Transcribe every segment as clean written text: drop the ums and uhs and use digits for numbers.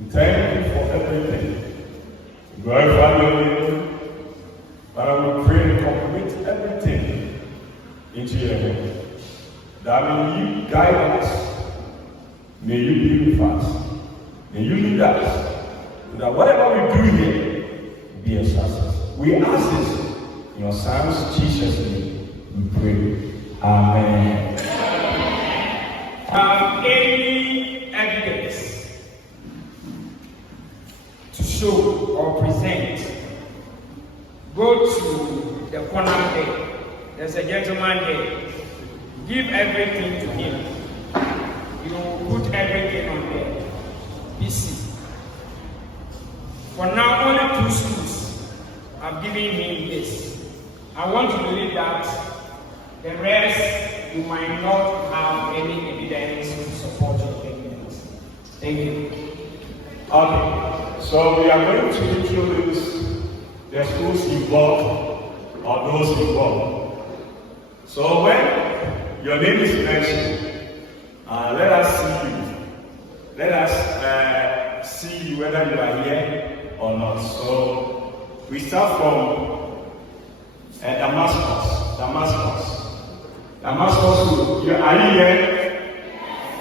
We thank you for everything. We glorify your name. Father, we pray and commit everything into your hands. That may you guide us. May you be with us. May you lead us. So that whatever we do here be a success. We ask this in your Son's Jesus' name. We pray. Amen. Any evidence to show or present, go to the corner there. There's a gentleman there. Give everything to him. You put everything on there. BC. For now, only 2 schools have given him this. I want to believe that the rest, you might not have any evidence to support your evidence. Thank you. Okay, so we are going to introduce the schools involved or those involved. So when your name is mentioned, let us see you. Let us see you whether you are here or not. So we start from Damascus. Damascus, are you here?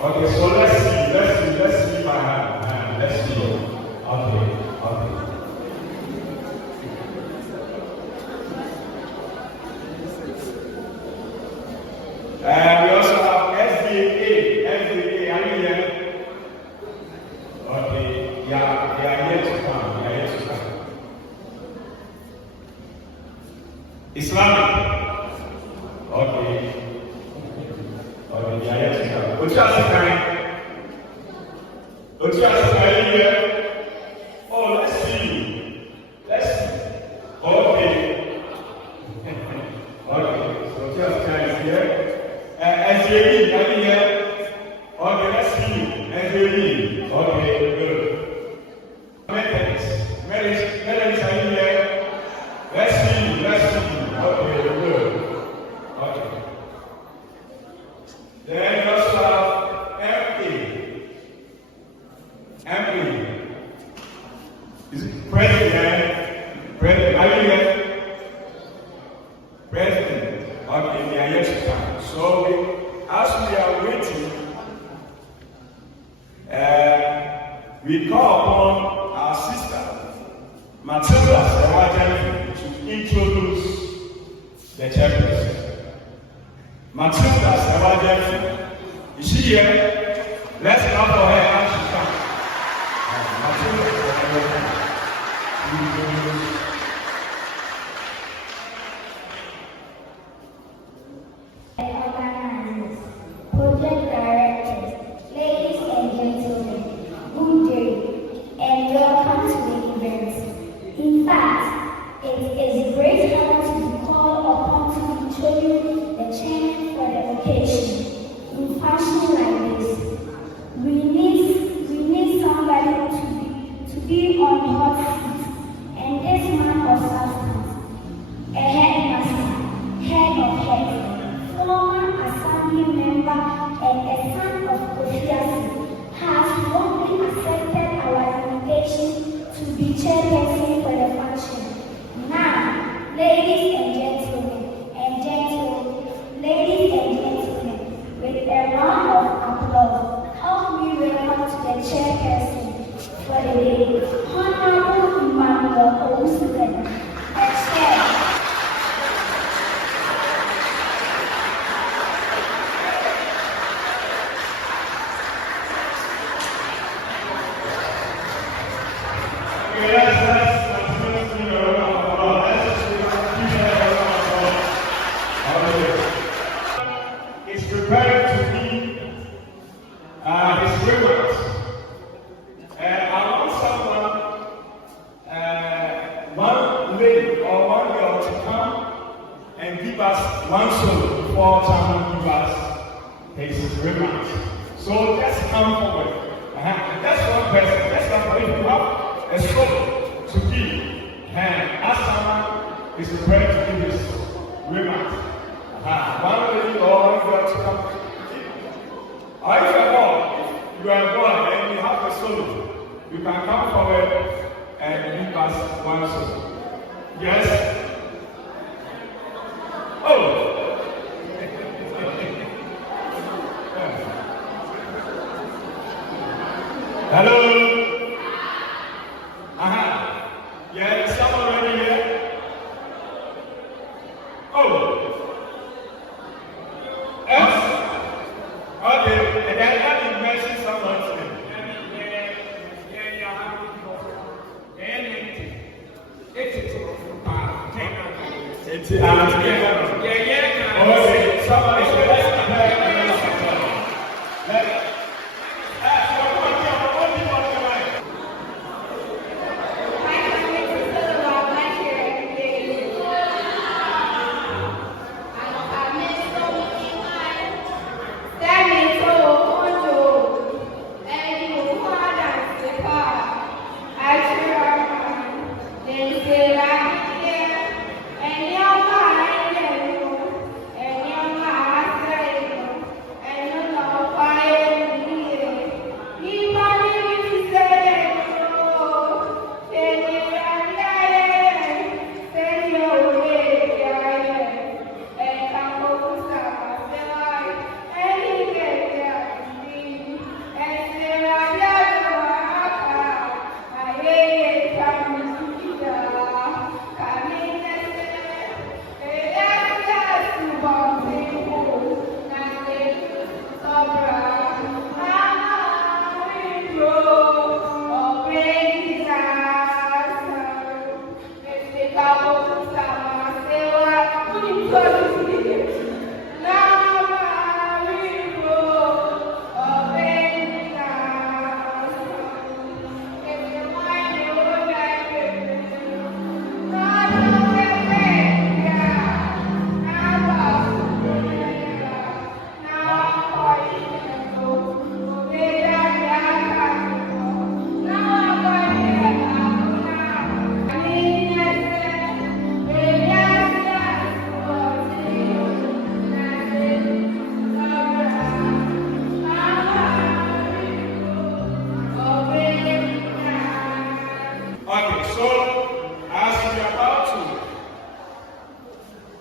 Okay, so let's see if I have. Let's see. Okay. We also have SDA. Are you here? Okay, yeah, they are here to come. Islamic. Okay, they are here to come. Otiasi, are you here? Oh, let's see you. Okay. Okay, so Otiasi is here. SJB, are you here? Okay, let's see you. SJB. Okay, good. Methodist, are you here? Let's see you. Okay, good. Okay. Then we also have MP. Is it President? Are you here? President. Okay, they are yet to come. So as we are waiting, we call upon our sister Matilda Sewajan to introduce the chairperson. Matilda Sewajan, is she here? Let's clap for her as she comes. Matilda Sewajan, Project directors, ladies and gentlemen, good day and welcome to the event. In fact, it is a great honor to be called upon to introduce the chairman for the occasion. In fashion like this, we need somebody to be on hot seat, and this man of substance, a headmaster, head of heads, former assembly member, and a son of Kofiase, has wrongly accepted our invitation to be chairperson for the function. Now, ladies and gentlemen, with a round of applause, help me welcome to the chairperson for the day, Honorable Emmanuel Owusu-Bena, the chair. Is prepared to be his reverence. I want someone, one lady or one girl to come and give us one solo before Chairman give us his reverence. So let's come forward. That's one person. Let's come forward. If you have a solo to give, and ask someone is prepared to give his reverence. One lady or one girl to come. Are you a boy? You are a boy and you have a solo. you can come forward and give us one song. Yes? Oh! Hello? Yeah, is someone already here? Oh! Yes? Okay, and then let me mention someone's name. Okay, somebody say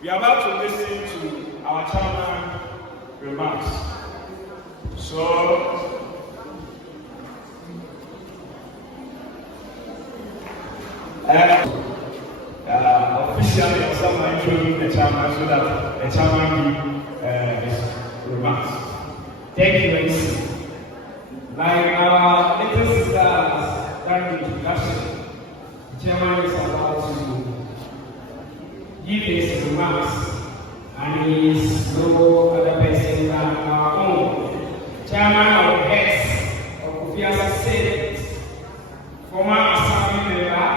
we are about to listen to our chairman remarks. So, officially, someone introduce the chairman so that the chairman give his remarks. Thank you, MC. Like our little sister has done the introduction, the chairman is about to give his remarks, and he is no other person than our own chairman of heads of Kofiase Senate, former assembly member,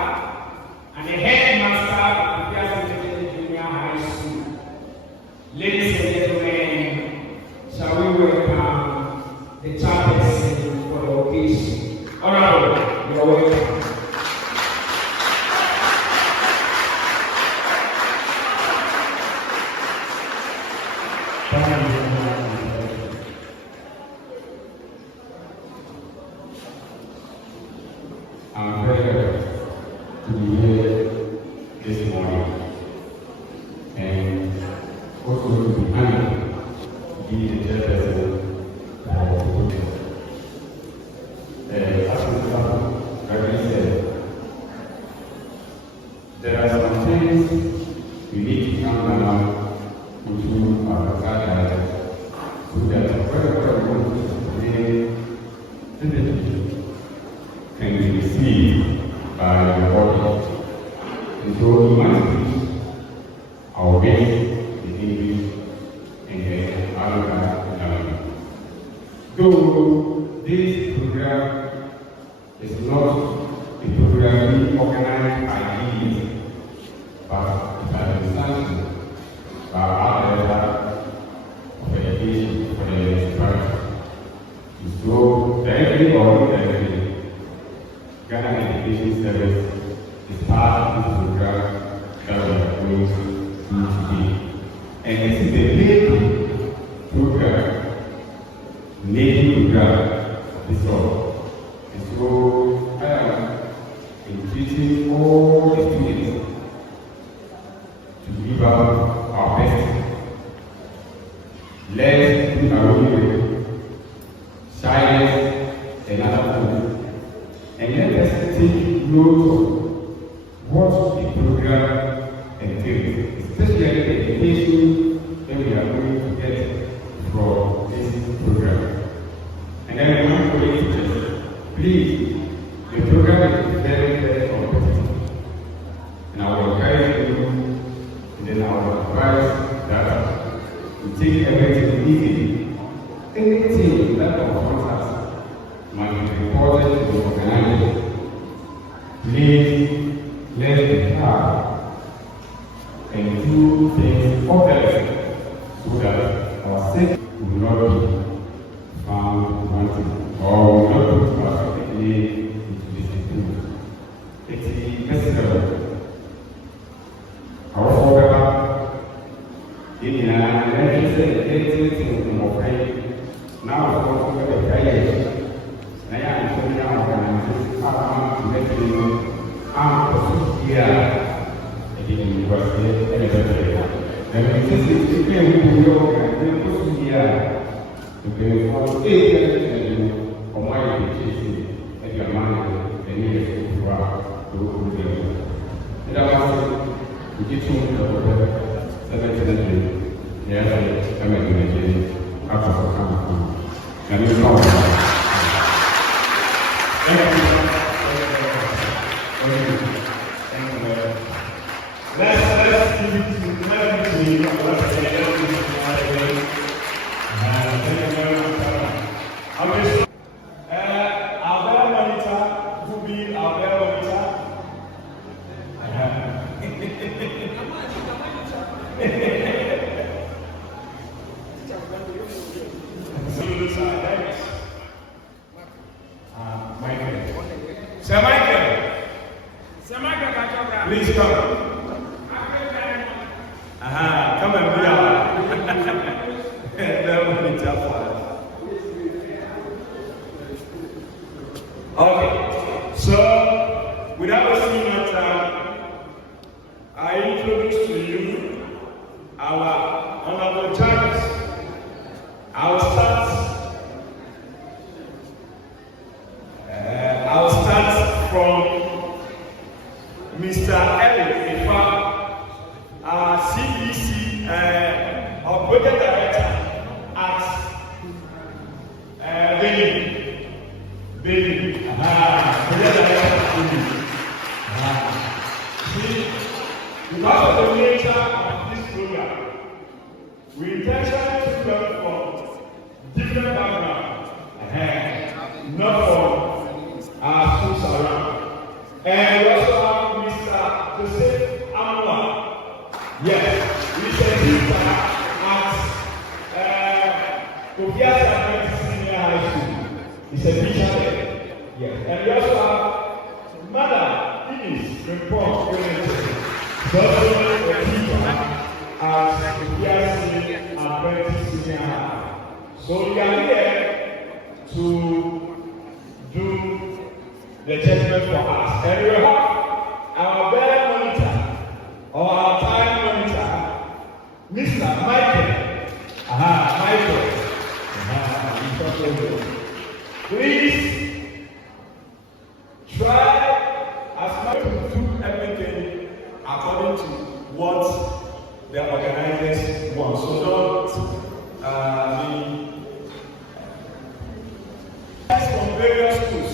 and the headmaster of Kofiase Junior High School. Ladies and gentlemen, shall we welcome the chairperson for the occasion? Honorable, you are welcome. I'm very happy to be here this morning and also to be honored to be the chairperson of the program. As Mr. Gregory said, there are some things we need to come down into our guidelines so that whatever we want to today, can be received by the body. And so in my speech, I will base the English and the Arabic language. Though this program is not a program organized by these, but it's an instance by our level of education for the municipality. So everybody Ghana Education Service is part of this program that we are going to do today. And this is a native program, this all. And so I visiting all the students to give out our best. Let's do away with silence and other food, and let us take note of what the program entails, especially the education that we are going to get from this program. And then one for the teachers, please, the program is very, very competitive. And I will encourage you, and then I will advise that you take everything easy. Anything that confronts us must be reported to the organizer. Please, let's be hard and do things orderly so that our safety will not be found wanting or will not put us into this system. It is necessary. However, in anything more pain, now I'm going to the prayer. Now I'm going to make you I'm here at the university and everything. And this is the thing we know and here. You can find 8 years or my education at your mind and you get to work to do the and I was we get to the 17th. Yes, I'm going to after come. And you know. Thank you. Let's give it to our monitor will be our monitor. Sir Michael, please come. Come and be our monitor for us. Okay, so without wasting much time, I introduce to you our honorable judges. I'll start from Mr. Eric Ifa, our CBC our project director at Bailey. Project director because of the nature of this program, we intentionally took from different backgrounds, not from our schools around. And we also have Mr. Joseph Amwa. Yes, he's a teacher at Kofiase Senior High School. He's a teacher there. Yes, and we also have Madam Ines Report. She's also a teacher at Kofiase Senior High. So we are here to do the judgment for us. And we have our bell monitor or our time monitor, Mr. Michael. Please try as much to do everything according to what the organizers want. So don't from various schools.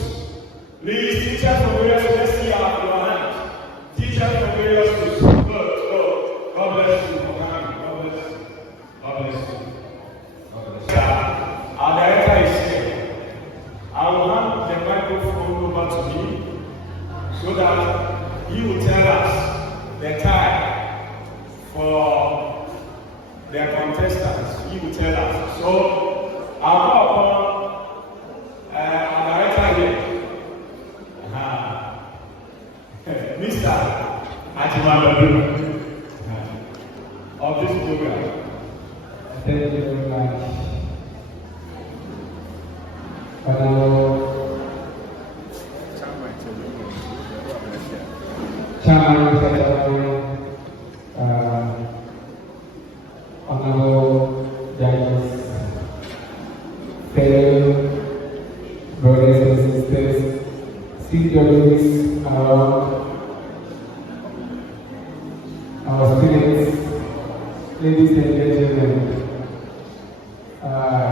Please, teachers from various schools, let's see your hand. Teachers from various schools. Good. God bless you for coming. God bless you. God bless you. God bless you. Our director is here. I will hand the microphone over to him so that he will tell us the time for their contestants. He will tell us. So, I'll go upon our director here. Mr. Ajimabadu of this program. Thank you very much. Hello. Chairman, Mr. Chairman, Honorable Judges, fellow brothers and sisters, CWs around, our students, ladies and gentlemen.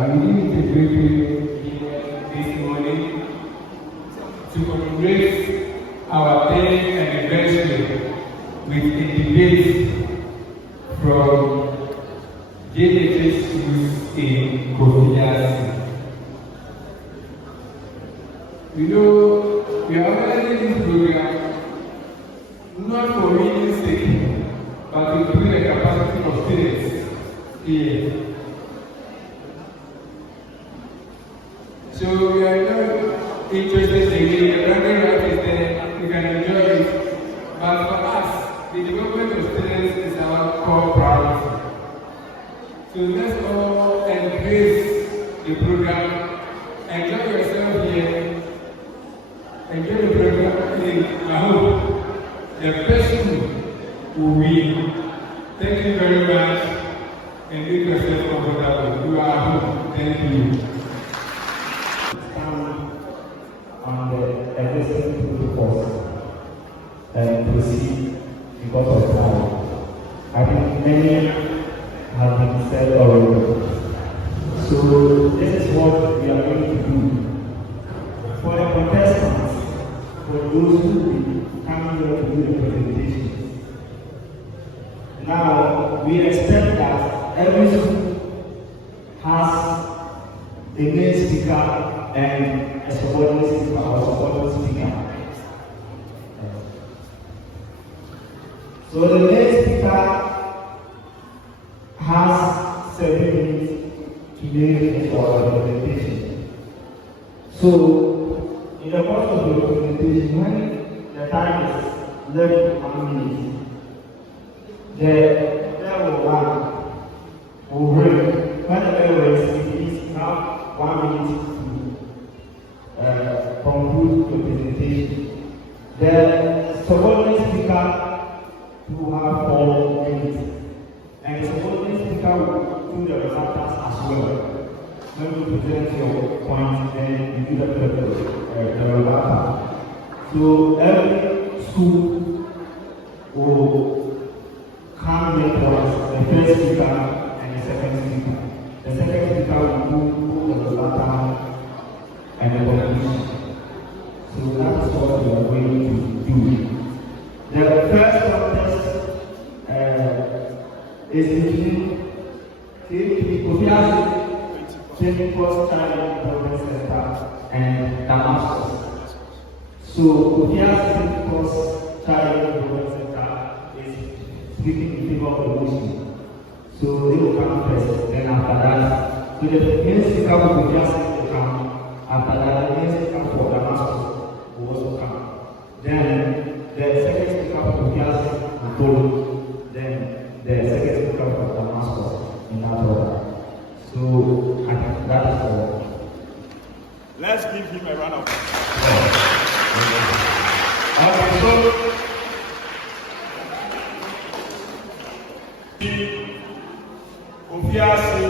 We need to briefly here this morning to commemorate our 10th anniversary with a debate from JHS schools in Kofiase. We know we are organizing this program not for winning sake, but to build the capacity of students here. So we are not interested in the running right is there, we can enjoy it. But for us, the development of students is our core priority. So let's all embrace the program, enjoy yourself here, enjoy the program. I hope the person will win. Thank you very much, and make yourself comfortable. You are home. Thank you. On the existing protocols and proceed because of time. I think many have been said already. So this is what we are going to do. For the contestants, for those who will be coming here to do the presentation. Now, we expect that every school has a main speaker and a subordinate speaker or subordinate speaker. So the main speaker has 7 minutes to make for the presentation. So in the course of the presentation, when the time is left 1 minute, the level 1 will ring. When the level is, it have 1 minute to conclude the presentation. The subordinate speaker will have 4 minutes, and the subordinate speaker will do the resultants as well. When you present your point, then you do the resultant. So every school will come with the first speaker and the second speaker. The second speaker will do the resultant and the conclusion. So that is what we are going to do. The first contest is between Kofiase Technical Study Development Center and Damascus. So Kofiase Technical Study Development Center is speaking in favor of the motion. So they will come first, then after that, so the main speaker of Kofiase will come. After that, the main speaker for Damascus will also come. Then the second speaker for Kofiase will follow. Then the second speaker for Damascus in that order. So I think that is all. Let's give him a round of applause. Okay, so the Kofiase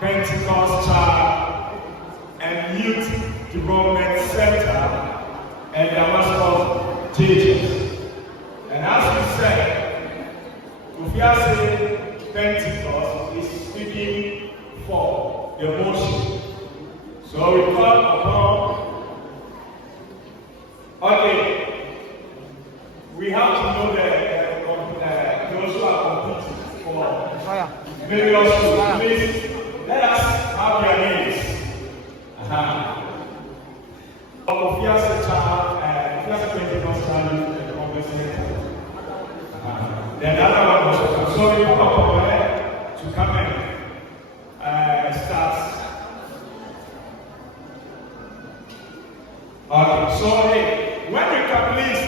Pentecost Child and Youth Development Center and Damascus teachers. And as we said, Kofiase Pentecost is speaking for the motion. So we call upon, okay, we have to know that those who are competing for various schools. Please let us have their names. Kofiase Child and Kofiase Pentecost Child and Development Center. Then another one also comes. So we come up there to come and start. Okay, so hey, when you come, please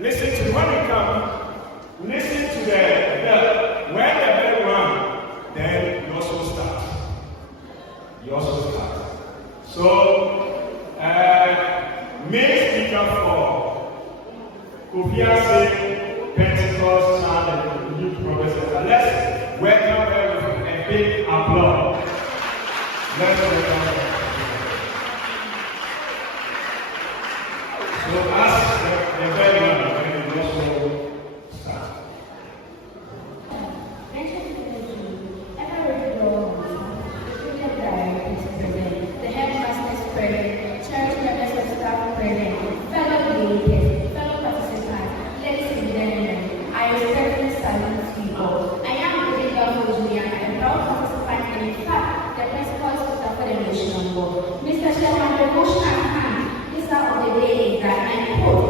listen to when you come, listen to the bell. When the bell rung, then you also start. You also start. So main speaker for Kofiase Pentecost Church and Youth Professor. Let's welcome her with a big applause. Let's welcome her. So as the very one, we also start. The headmaster's president, church members of staff present, fellow delegates, fellow participants, ladies and gentlemen, I respectfully salute you all. I am the Julia and a proud participant and in fact the principal speaker for the nation on board. Mr. Chairman, the motion at hand, Mr. of the day is that I quote,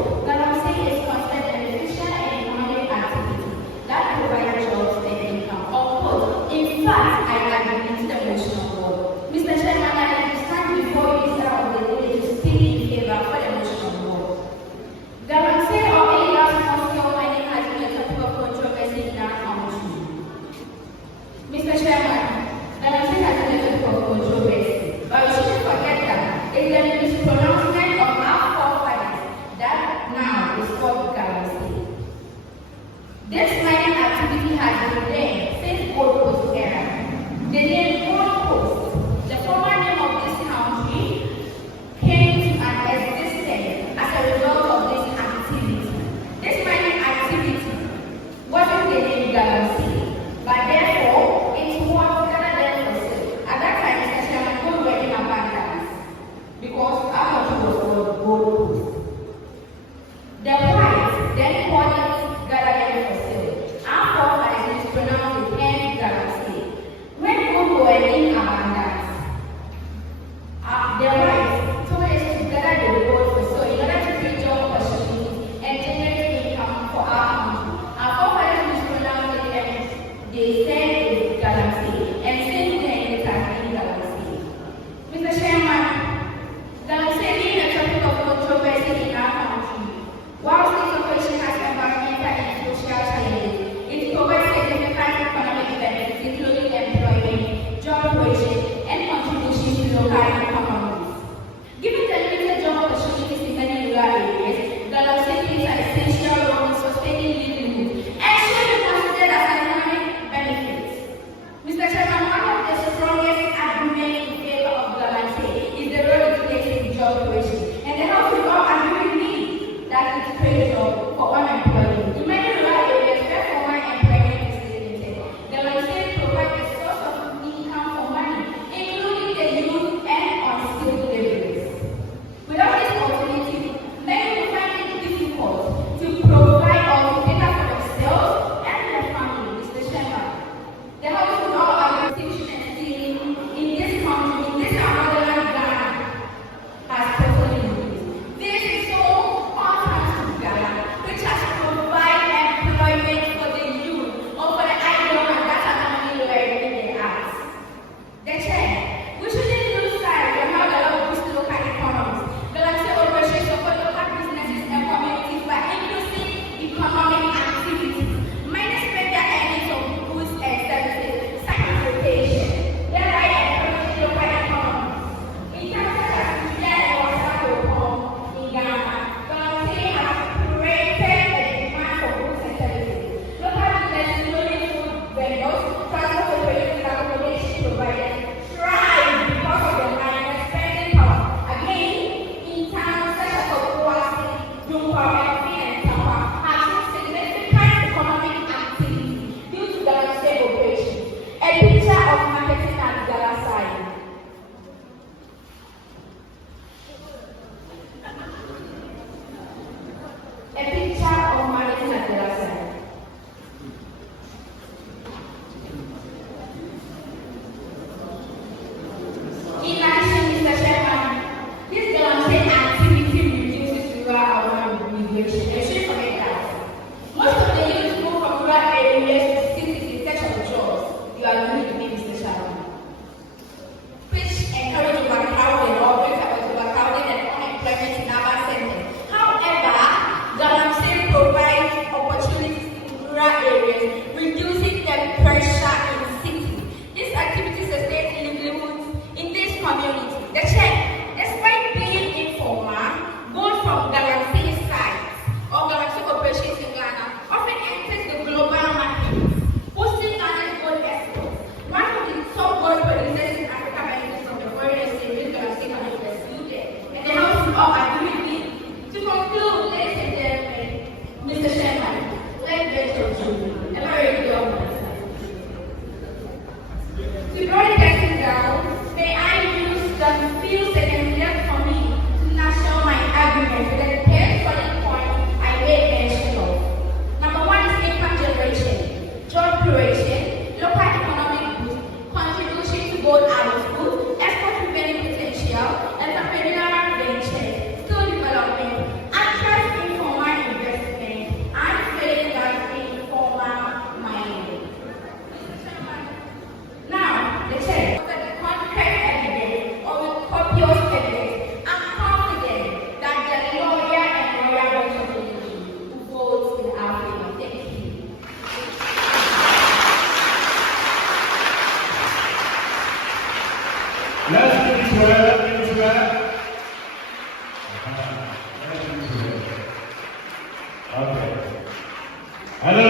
Hello?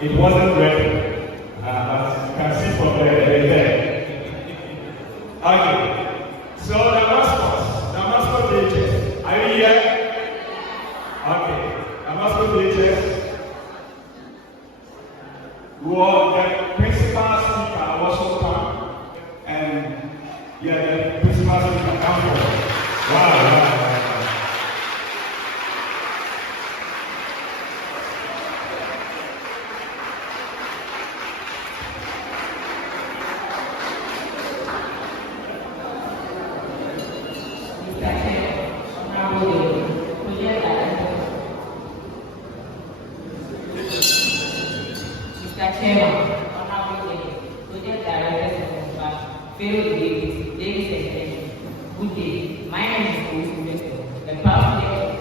It wasn't ready. As you can see from there, it is there. Okay. So the mascot teachers, are you here? Okay. The mascot teachers. Well, the principal speaker also come. And the principal speaker come forward. Wow. Good day. My name is Kofiase, the past year of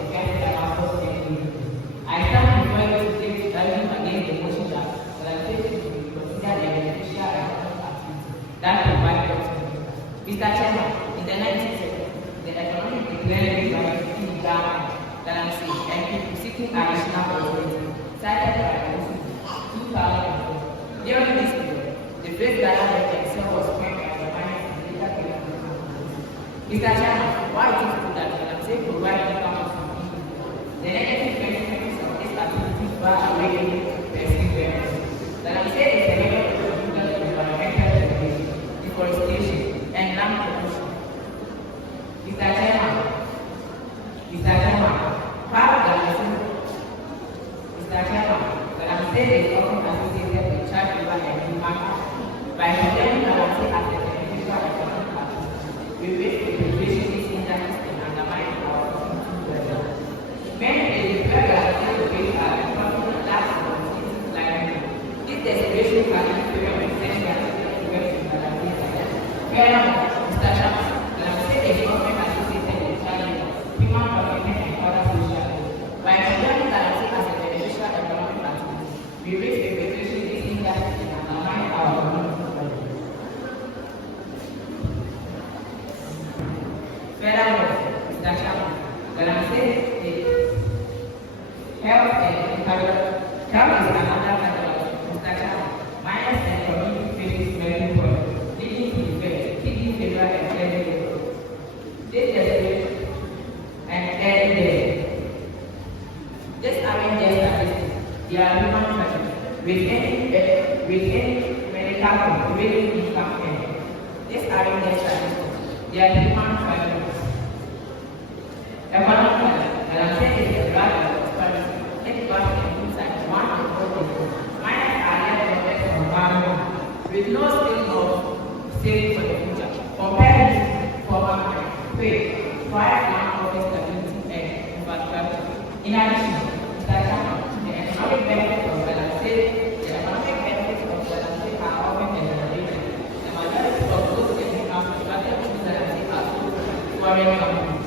I stand before you to take judgment against the motion that relates to be considered a beneficial economic activity that provided to me. Mr. Chairman, in the 19th century, the economic declared by the government, currency, and people seeking additional prosperity, cited by the 2004. During this period, the first government itself was spent by the finance and data collection. Mr. Chairman, why it is true that currency provides income to people? The negative consequences of this activity far outweigh perceived benefits. Currency is a major contributor to environmental degradation, deforestation, and land pollution. Mr. Chairman, how currency is often associated with child labor and human trafficking. By condemning currency as a beneficial economic activity, we risk the perpetuation of this injustice and undermine our community well. Many declare currency to be a important last communities like this desperation can influence essential activities in Madagascar. Furthermore, Mr. Chairman, currency is often associated with child labor, human trafficking, and other social ills. By condemning currency as a beneficial economic activity, we risk the perpetuation of this injustice and undermine our community well. Furthermore, Mr. Chairman, currency is health and environment. Health is another factor, Mr. Chairman. Minors and community faces many problems, leading to infection, kidney failure, and kidney. This desperation and early death. Just aren't just statistics, they are human tragedies. With any medical prevailing income end. These aren't just statistics, they are human tragedies. Economically, currency is a drug of prosperity. It was inside one of the minors are left effects on farming with no skill of saving for the future. Compared to former pay, quiet land office stability and infrastructure. In addition, Mr. Chairman, the economic benefits of currency are often exaggerated. The majority of those getting out of currency are foreign companies.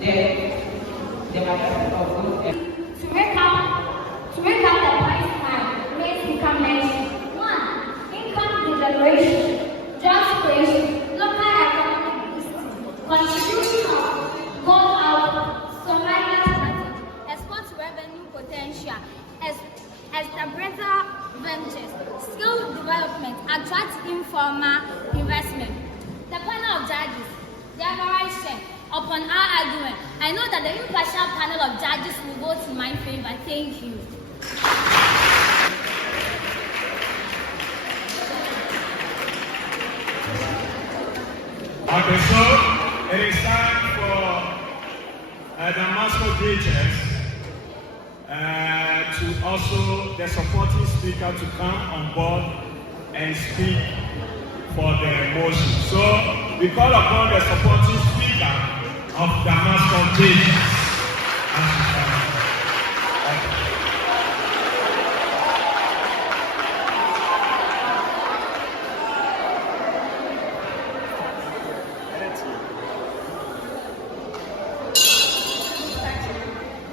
The majority of those To make up the price tag, rates become mentioned. 1. Income declaration, job creation, local economic boosting, contribution of gold output, survival strategy, export revenue potential, establishment ventures, skill development, attract informal investment. The panel of judges, declaration. Upon our argument, I know that the impartial panel of judges will vote in my favor. Thank you. Okay, so it is time for the mascot teachers to also the supporting speaker to come on board and speak for the motion. So we call upon the supporting speaker of the mascot teachers.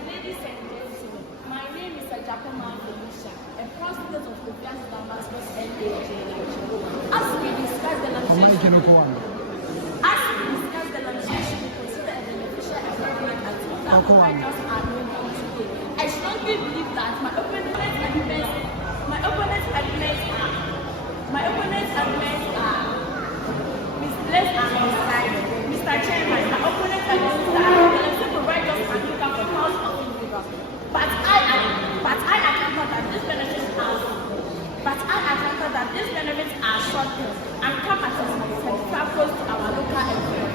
Ladies and gentlemen, my name is Felicia, a president of Kofiase and As we discuss the legislation, we consider a beneficial environment activity that provide us our income today. I strongly believe that my opponent's arguments are misplaced and misguided. Mr. Chairman, my opponent argues that the LMC provides us an income for thousands of individuals. But I counter that these benefits are short-term and come at a significant cost to our local economy.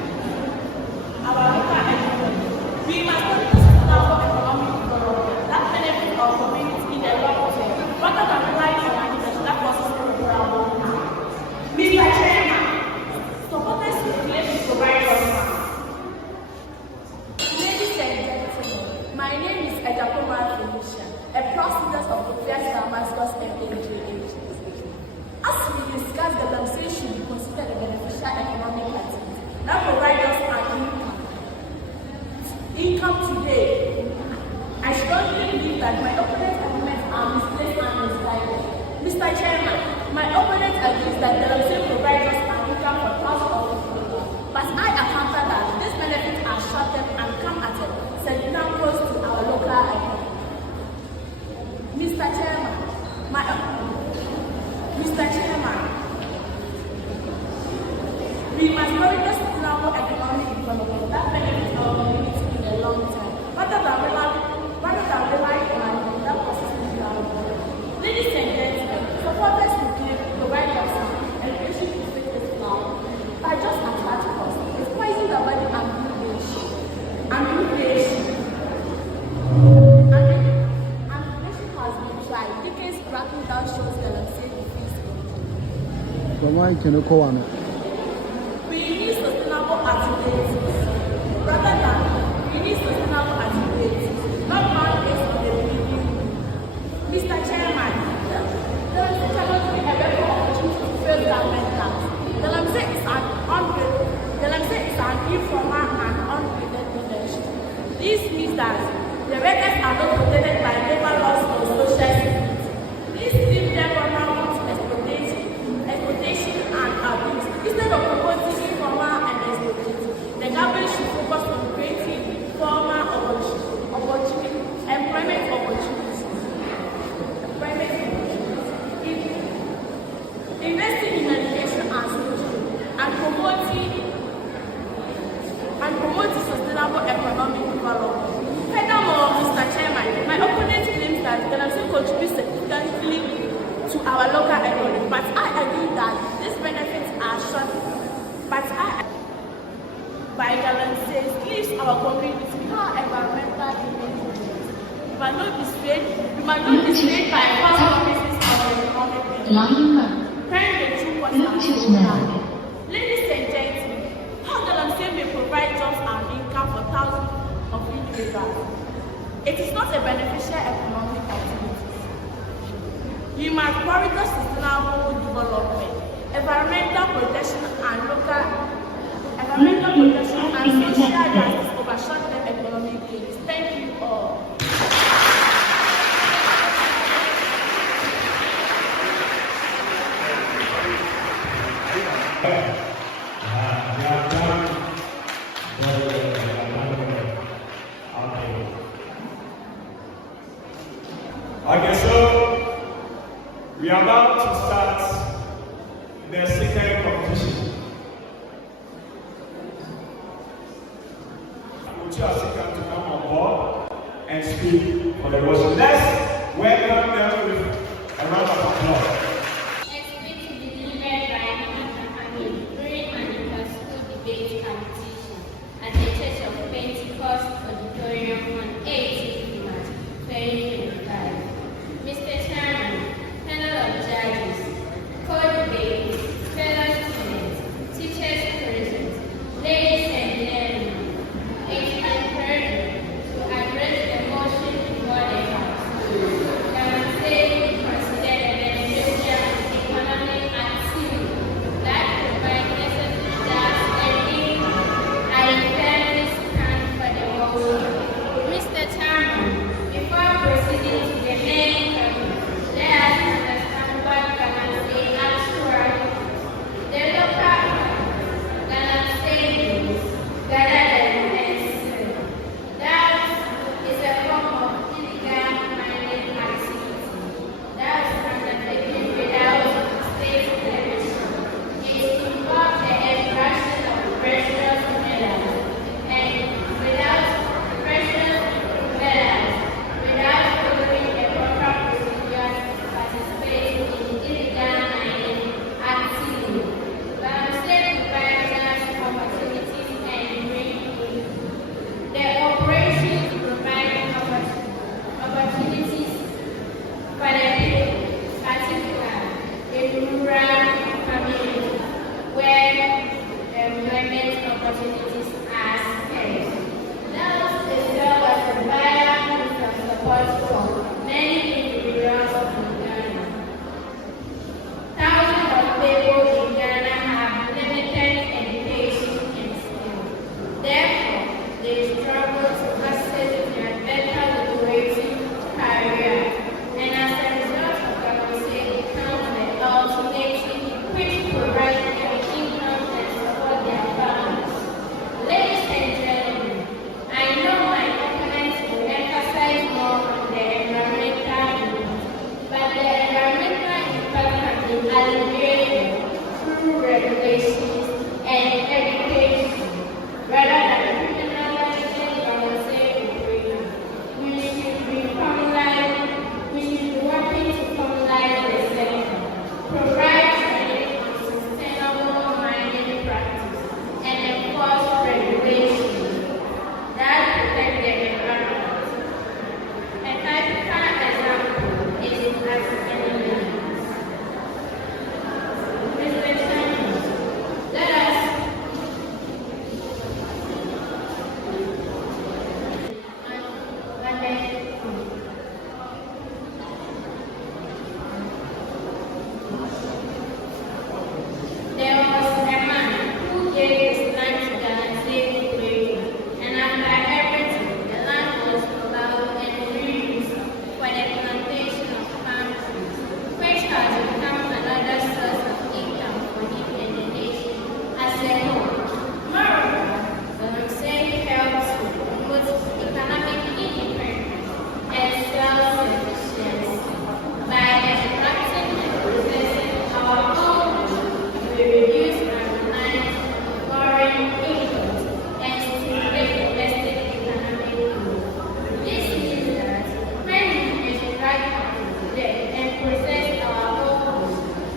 We must not use now for economic development that benefits our community in the long term, rather than relying on an industry that causes irreparable harm. Mr. Chairman, supporters will claim to provide us harm. Ladies and gentlemen, my name is Edakoma Felicia, a prostitute of Kofiase Damascus MAJH. As we discuss the legislation, we consider the beneficial economic activity that provides us an income today. I strongly believe that my opponent's arguments are misplaced and misguided. Mr. Chairman, my opponent agrees that the legislation provides us an income for thousands of people, but I counter that these benefits are short-term and come at a significant cost to our local economy. Mr. Chairman, we must monitor sustainable economic development that benefits our community in the long term, rather than relying on an industry that causes irreparable harm. Ladies and gentlemen, supporters will provide us and education to fit this law. But just at that cost, it's poisoning the body and creation. And creation has been tried. Decades cracking down shows that I'm saying the fees. We need sustainable activities. Not man-based on the beginning. Mr. Chairman, there cannot be a better opportunity to fail government tax. The LMC is an informal and unpaid internship. This means that the workers are not protected by labor laws or social security. This leaves them vulnerable to exploitation and abuse. Instead of promoting informal and exploitative, the government should focus on creating formal employment opportunities. Investing in education and skills and promoting sustainable economic development. Furthermore, Mr. Chairman, my opponent claims that the LMC contributes significantly to our local economy, but I agree that these benefits are short. By the LMC leaves our community more environmental engagement. We must not be swayed by false promises of economic development. Ladies and gentlemen, how the LMC may provide jobs and income for thousands of individuals. It is not a beneficial economic activity. We must prioritize sustainable development, environmental protection and social justice over short-term economic gains. Thank you all. Okay, so we are about to start the second competition. Would you ask them to come on board and speak for the motion? Let's welcome them with a round of applause. At the Church of Pentecost Auditorium on 18th March 2025. Mr. Chairman, panel of judges, co-debaters, fellow students, teachers present, ladies and gentlemen, it is an imperative to address the motion before the House. That was said, consider the beneficial they struggle to access their better lucrative career. And as a result of Kofiase becomes the ultimate, which provides them income and support their families. Ladies and gentlemen, I know my opponents will emphasize more on the environmental impact, but the environmental impact can be alleviated through regulations and education rather than criminalizing Kofiase program. We should be working to formalize the sector, provide training on sustainable mining practice, and enforce regulations that protect the environment. A typical example is African lands. Mr. Chairman, let us there was a man who gave his land to Kofiase program, and after everything, the land was allowed and reused for the plantation of palm trees, which has become another source of income for him and the nation as a whole. Moreover, Kofiase helps to promote economic independence and self-sufficiency by extracting and processing our own. We reduce our reliance on foreign imports and stimulate domestic economic growth. This means that when we extract and process our own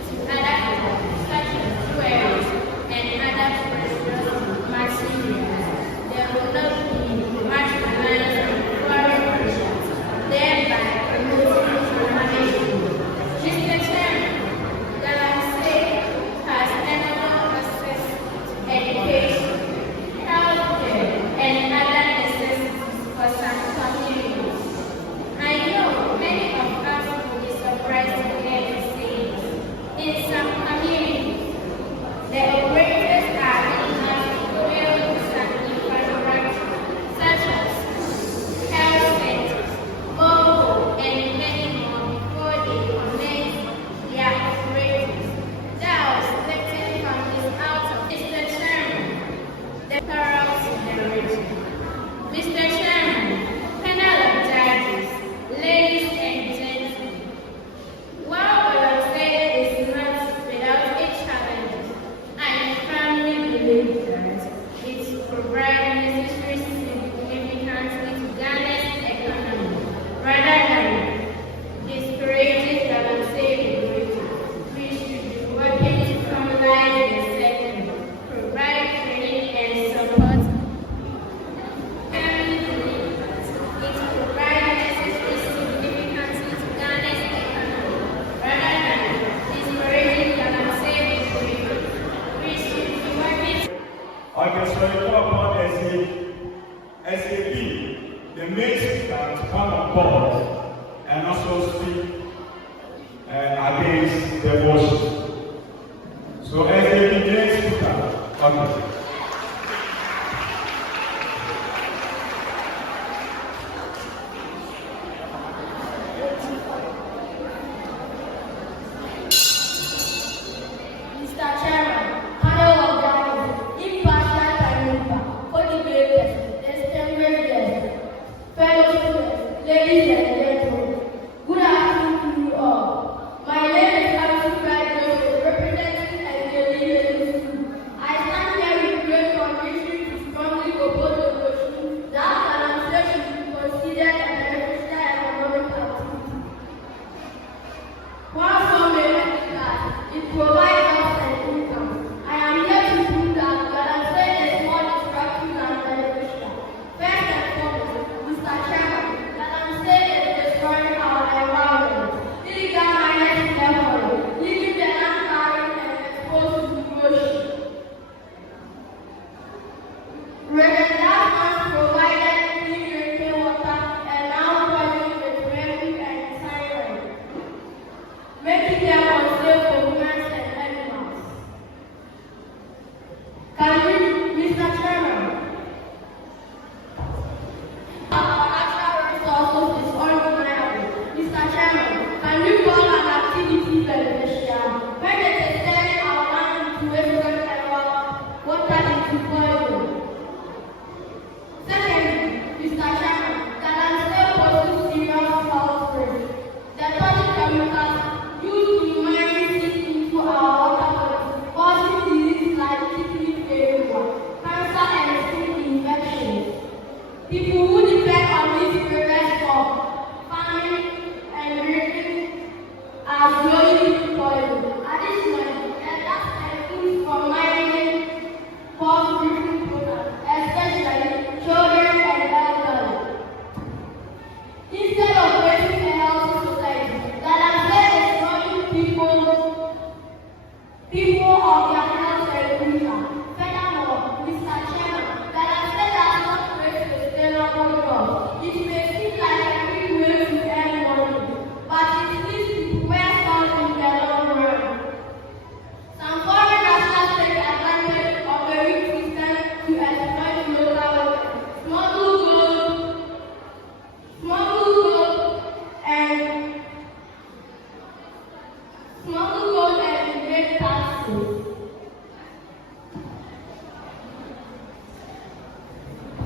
to other products such as fuels and other precious materials, there will not be much reliance on foreign products, thereby promoting economic growth. Mr. Chairman, Kofiase has enabled access to education, healthcare, and other necessities for some communities. I know many of us will be surprised to hear me say this. In some communities, the operators are being asked to build some infrastructure such as health centers, borehole, and many more before they commence their operations. Thus, lifting families out of Mr. Chairman, the perils in the region. Mr. Chairman, panel of judges, ladies and gentlemen, while Kofiase is not without its challenges, I firmly believe that it provides necessary significance to Ghana's economy rather than discouraging Kofiase growth. We should be working to formalize the sector, provide training and support. Firmly believe that it provides necessary significance to Ghana's economy rather than discouraging Kofiase growth. We should be working. Okay, so you call upon SAP, the main speaker, to come on board and also speak against the motion. So SAP, main speaker, okay. Mr. Chairman, panel of judges, impartial tribunal, holy greatest, distinguished guests, fellow students, ladies and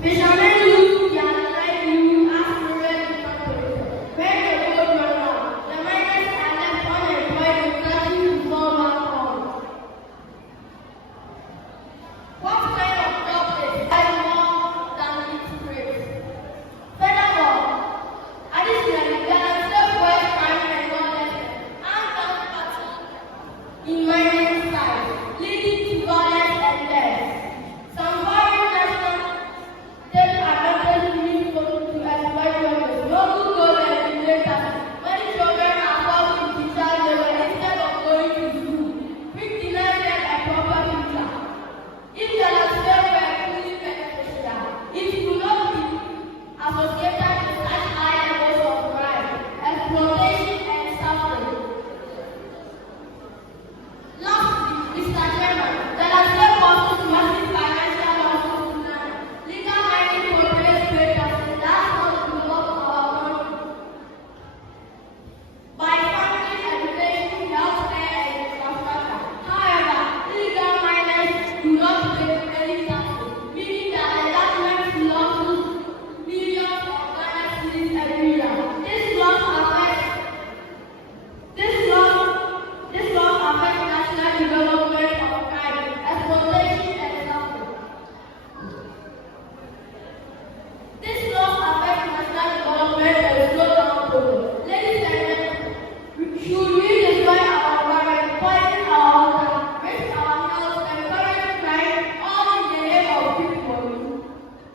They shall not use their life you as children when the road run out. The miners are left unemployed and searching to fall back home. What kind of job is more than its praise? Furthermore, additionally, there are self-worth crime and lawlessness and battle in mining sites, leading to violence and death. Some foreign nationals take advantage of these folks to exploit workers. No good goes and later. Many children are forced to child labor instead of going to school, which denies them a proper future. If the legislation were truly beneficial, it would not be associated with such high levels of crime, exploitation, and suffering. Lastly, Mr. Chairman, the legislation causes massive financial losses to land. Legal mining corporates pay taxes that not develop our country. By funding education, healthcare, and infrastructure. However, illegal miners do not pay any taxes, meaning that the government loses billions of Ghana cedis every year. This loss affects national development of crime, exploitation, and suffering. This loss affects national development and slow down progress. Ladies and gentlemen, should we destroy our environment, poison our water, waste our health, encourage crime, all in the name of quick money?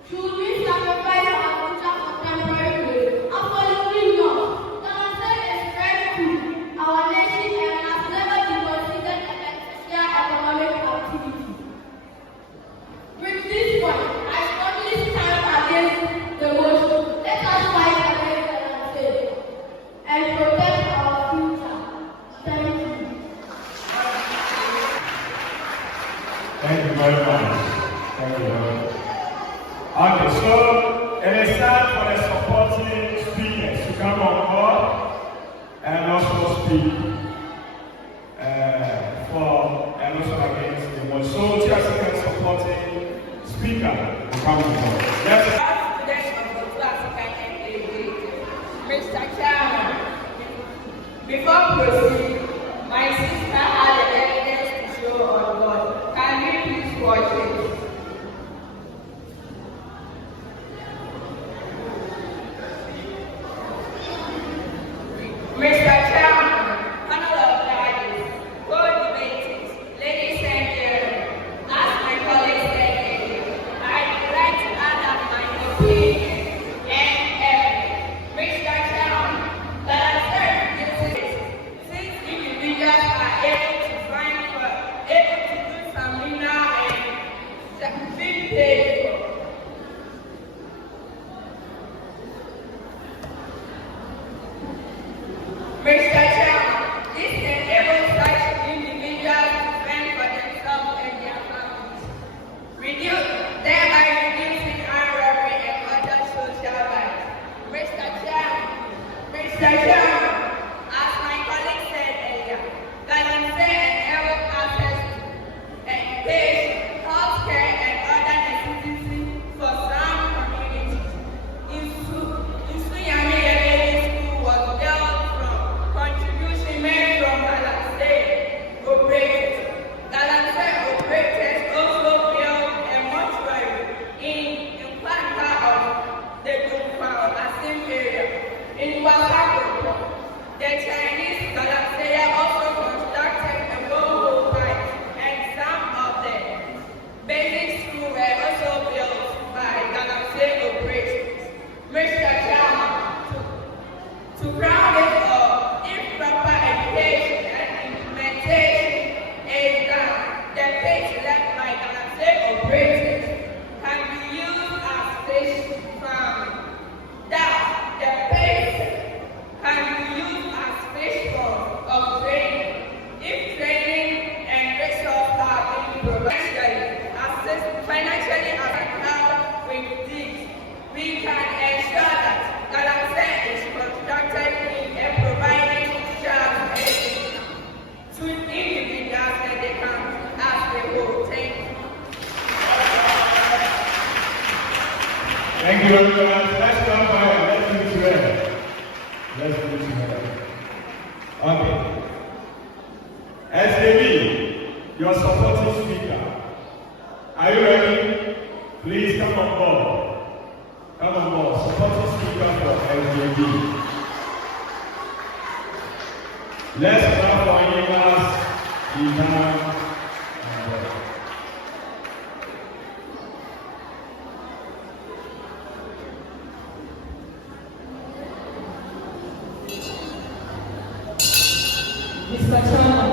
Should we sacrifice our future for temporary gain? Absolutely not. Cancer is very good. Our nation and has never been considered an essential economic activity. With this point, I strongly stand against the motion. Let us fight against the landscape and protect our future. Thank you. Thank you very much. Thank you very much. Okay, so it is time for the supporting speakers to come on board and also speak for and also against the motion. So, just a supporting speaker will come on board. Yes. Mr. Chairman, before proceeding, my sister had the evidence to show on board. Can we please watch it? Mr. Chairman, panel of judges, co-debaters, ladies and gentlemen, as my colleague said earlier, I would like to add up my opinion and evidence. Mr. Chairman, that I said this is, since you Thank you very much. Let's start by let's do it together. Let's do it together. Okay. SAB, your supporting speaker. Are you ready? Please come on board. Come on board. Supporting speaker for SAB. Let's clap for Yimas, Iman, Mr. Chairman,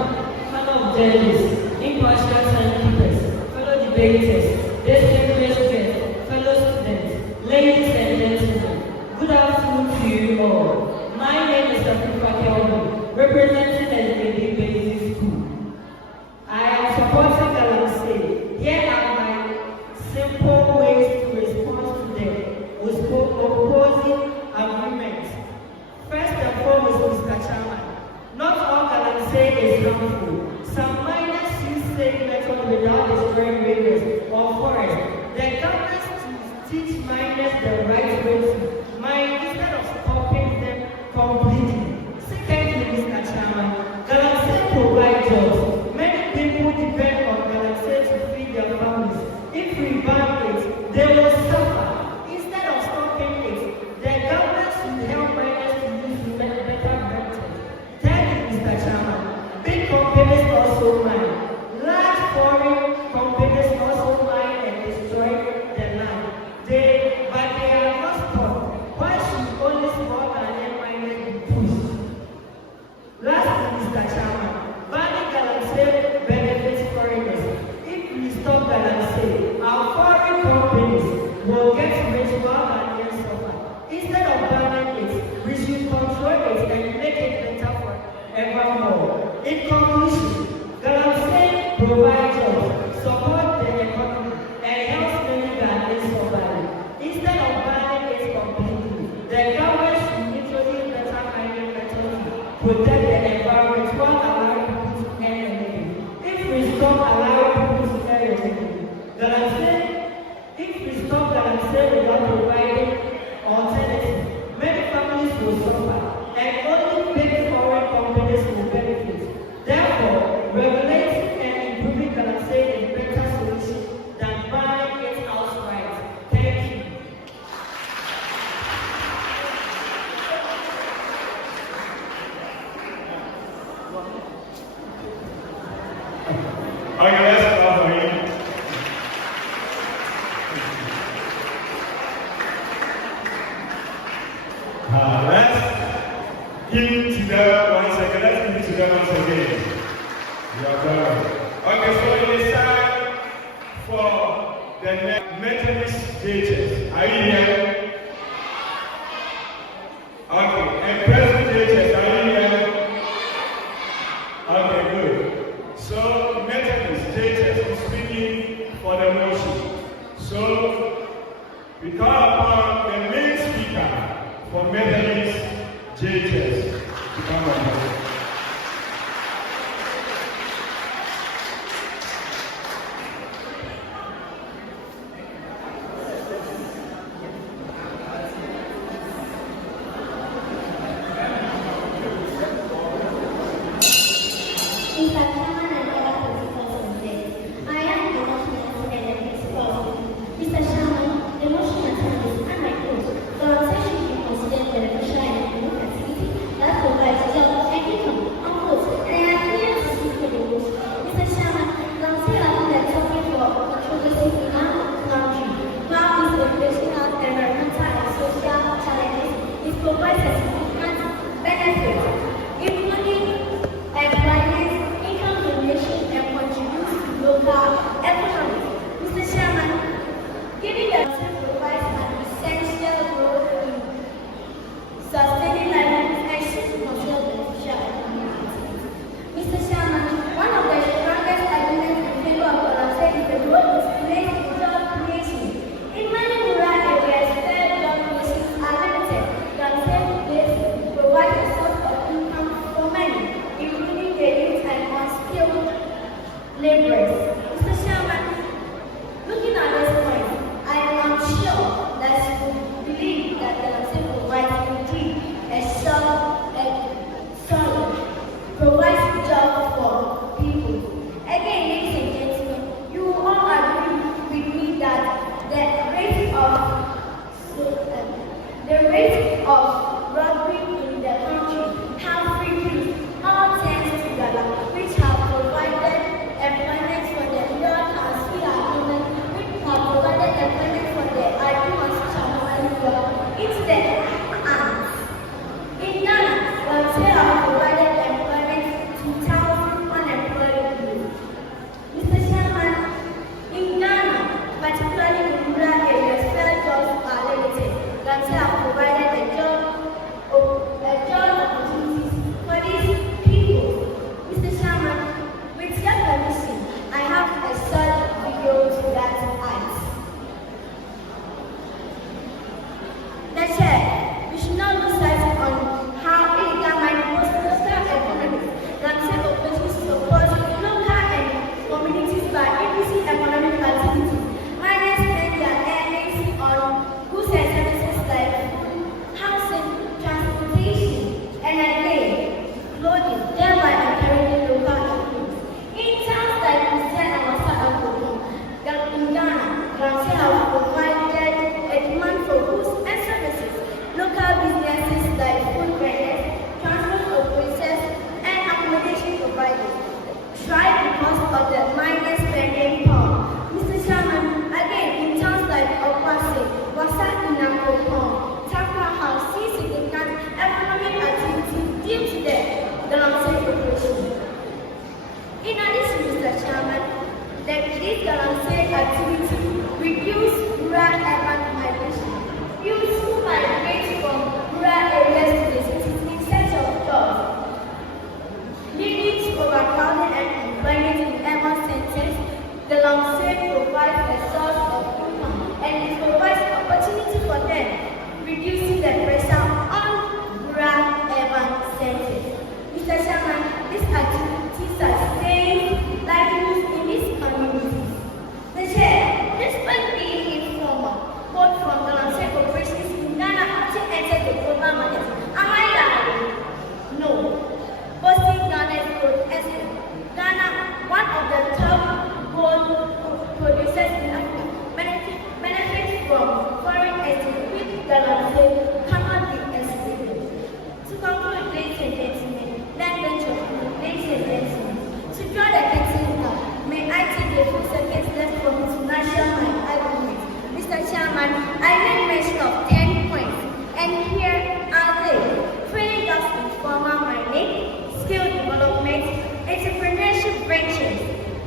fellow judges, impartial timekeepers, fellow debaters, distinguished guests, fellow students, ladies and gentlemen, good afternoon to you all. My name is Kofiase, representing the Lady Basic School. I am supporting Kofiase. Here are my simple ways to respond to the opposing agreement. First and foremost, Mr. Chairman, not all Kofiase is harmful. Some miners use safe methods without destroying rivers or forests. The government should teach miners the right way to mine instead of stopping them completely. Secondly, Mr. Chairman, Kofiase provides jobs. Many people depend on Kofiase to feed their families. If we ban it, they will suffer. Instead of stopping it, the government should help miners to use better methods. Mr. Chairman, big companies also mine. Large foreign companies also mine and destroy the land. But they are not stopped. Why should only small and miners be pushed? Lastly, Mr. Chairman, banning Kofiase benefits foreigners. If we stop Kofiase, our foreign companies will get rich while Ghanaians suffer. Instead of banning it, we should control it and make it better for evermore. In conclusion, Kofiase provides jobs, support the economy, and helps many Ghanaians survive. Instead of banning it completely, the government should introduce better mining methods to protect the environment while allowing people to earn a living. If we stop allowing people to earn a living, if we stop Kofiase without providing alternatives, many families will suffer, and only big foreign companies will benefit. Therefore, regulating and improving Kofiase is a better solution than banning it outright. Thank you. Okay, let's start for you. Let's give to them once again. Let's give to them once again. You are done. Okay, so it is time for the Methodist teachers. Are you here? Okay, and present teachers, are you here? Okay, good. So, Methodist teachers is speaking for the motion. So, we call upon the main speaker for Methodist teachers to come on board. Mr. Chairman and other participants on this, I am the motion and the next person. Mr. Chairman, the motion and is and I quote, Kofiase should be considered beneficial and economic activity that provides jobs and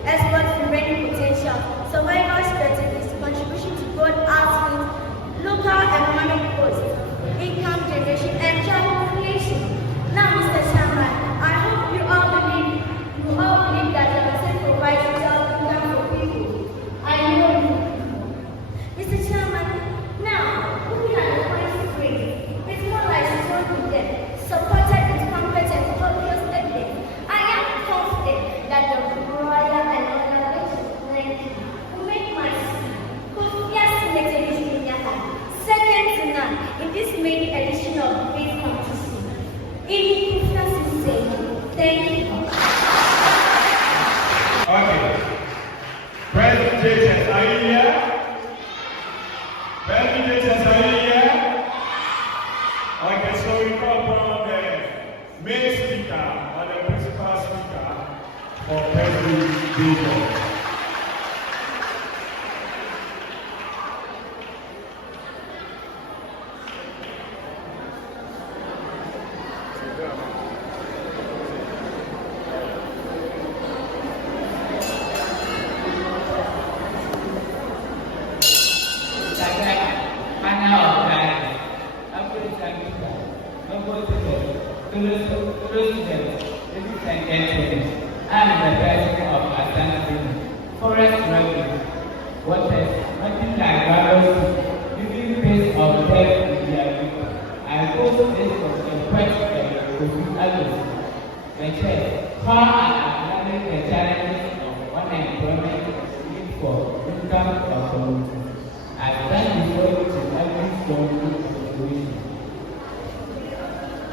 experts in learning potential, survival strategies, contribution to growth outreach, local economic growth, income generation, and job creation. Now, Mr. Chairman, I hope you all believe that your state provides job income for people. I know you. Mr. Chairman, now, looking at the policy grade, it's more like strong with them, supported with competent, obvious evidence. I am confident that the royal and organization will make my Kofiase second to none in this main edition of the debate competition. In Kofiase's sake, thank you. Okay. President Jason, are you here? President Jason, are you here? Okay, so we call upon the main speaker or the principal speaker for President Jason.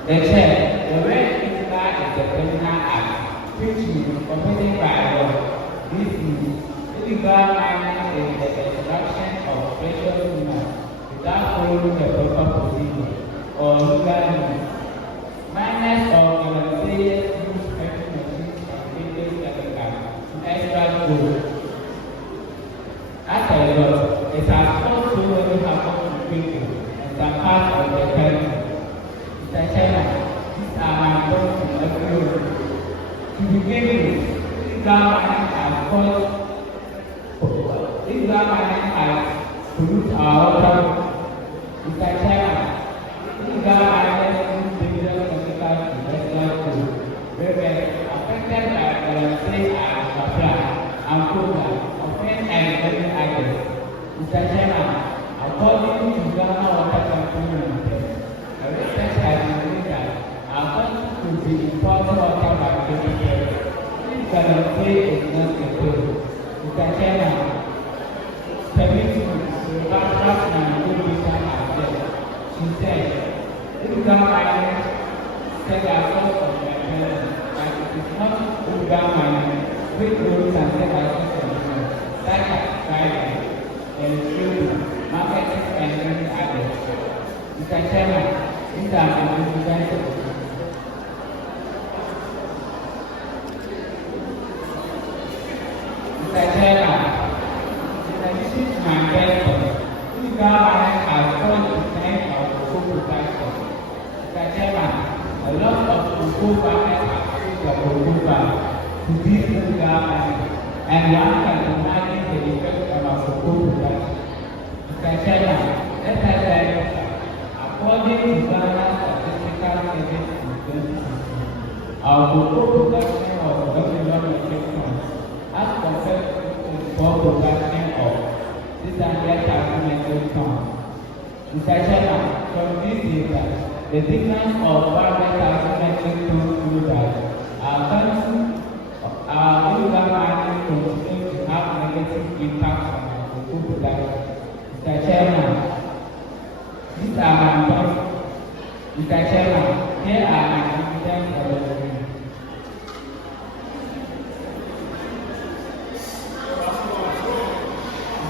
The chair, the red pillar is the criminal act, which is forbidden by law. This is illegal mining is the extraction of precious minerals without following the proper procedure or legal means. Miners or volunteers use heavy machines and dangerous chemicals to extract gold. As a result, it has caused so many harm to people and some parts of the country. Mr. Chairman, these are my thoughts on everyone. To begin with, illegal mining has pollute our water. Mr. Chairman, illegal miners use dangerous chemicals to extract gold, whereas affected by volunteers are supply and program, offend and vending agents. Mr. Chairman, according to Ghana Water Company Limited, a research has revealed that our country could be importing water by 2030. This guarantee is not a goal. Mr. Chairman, permit me to backtrack my invitation as well. She said, illegal mining set ourselves on my parents that it is not illegal mining which rules and set ourselves conditions such as driving, trading, marketing and many others. Mr. Chairman, these are my representatives. Mr. Chairman, in addition to my question, illegal mining has caused the time of cocoa production. Mr. Chairman, a lot of cocoa farmers have switched their cocoa farm to this illegal mining, and one can imagine the effect on our cocoa production. Mr. Chairman, let us verify. According to Ghana's statistical service in 2016, our cocoa production was 1 million metric tons as compared to production of 600,000 metric tons. Mr. Chairman, from this data, the difference of 100,000 metric tons shows that our illegal mining continues to have negative impact on our cocoa production. Mr. Chairman, these are my thoughts. Mr. Chairman, here are my evidence for the review.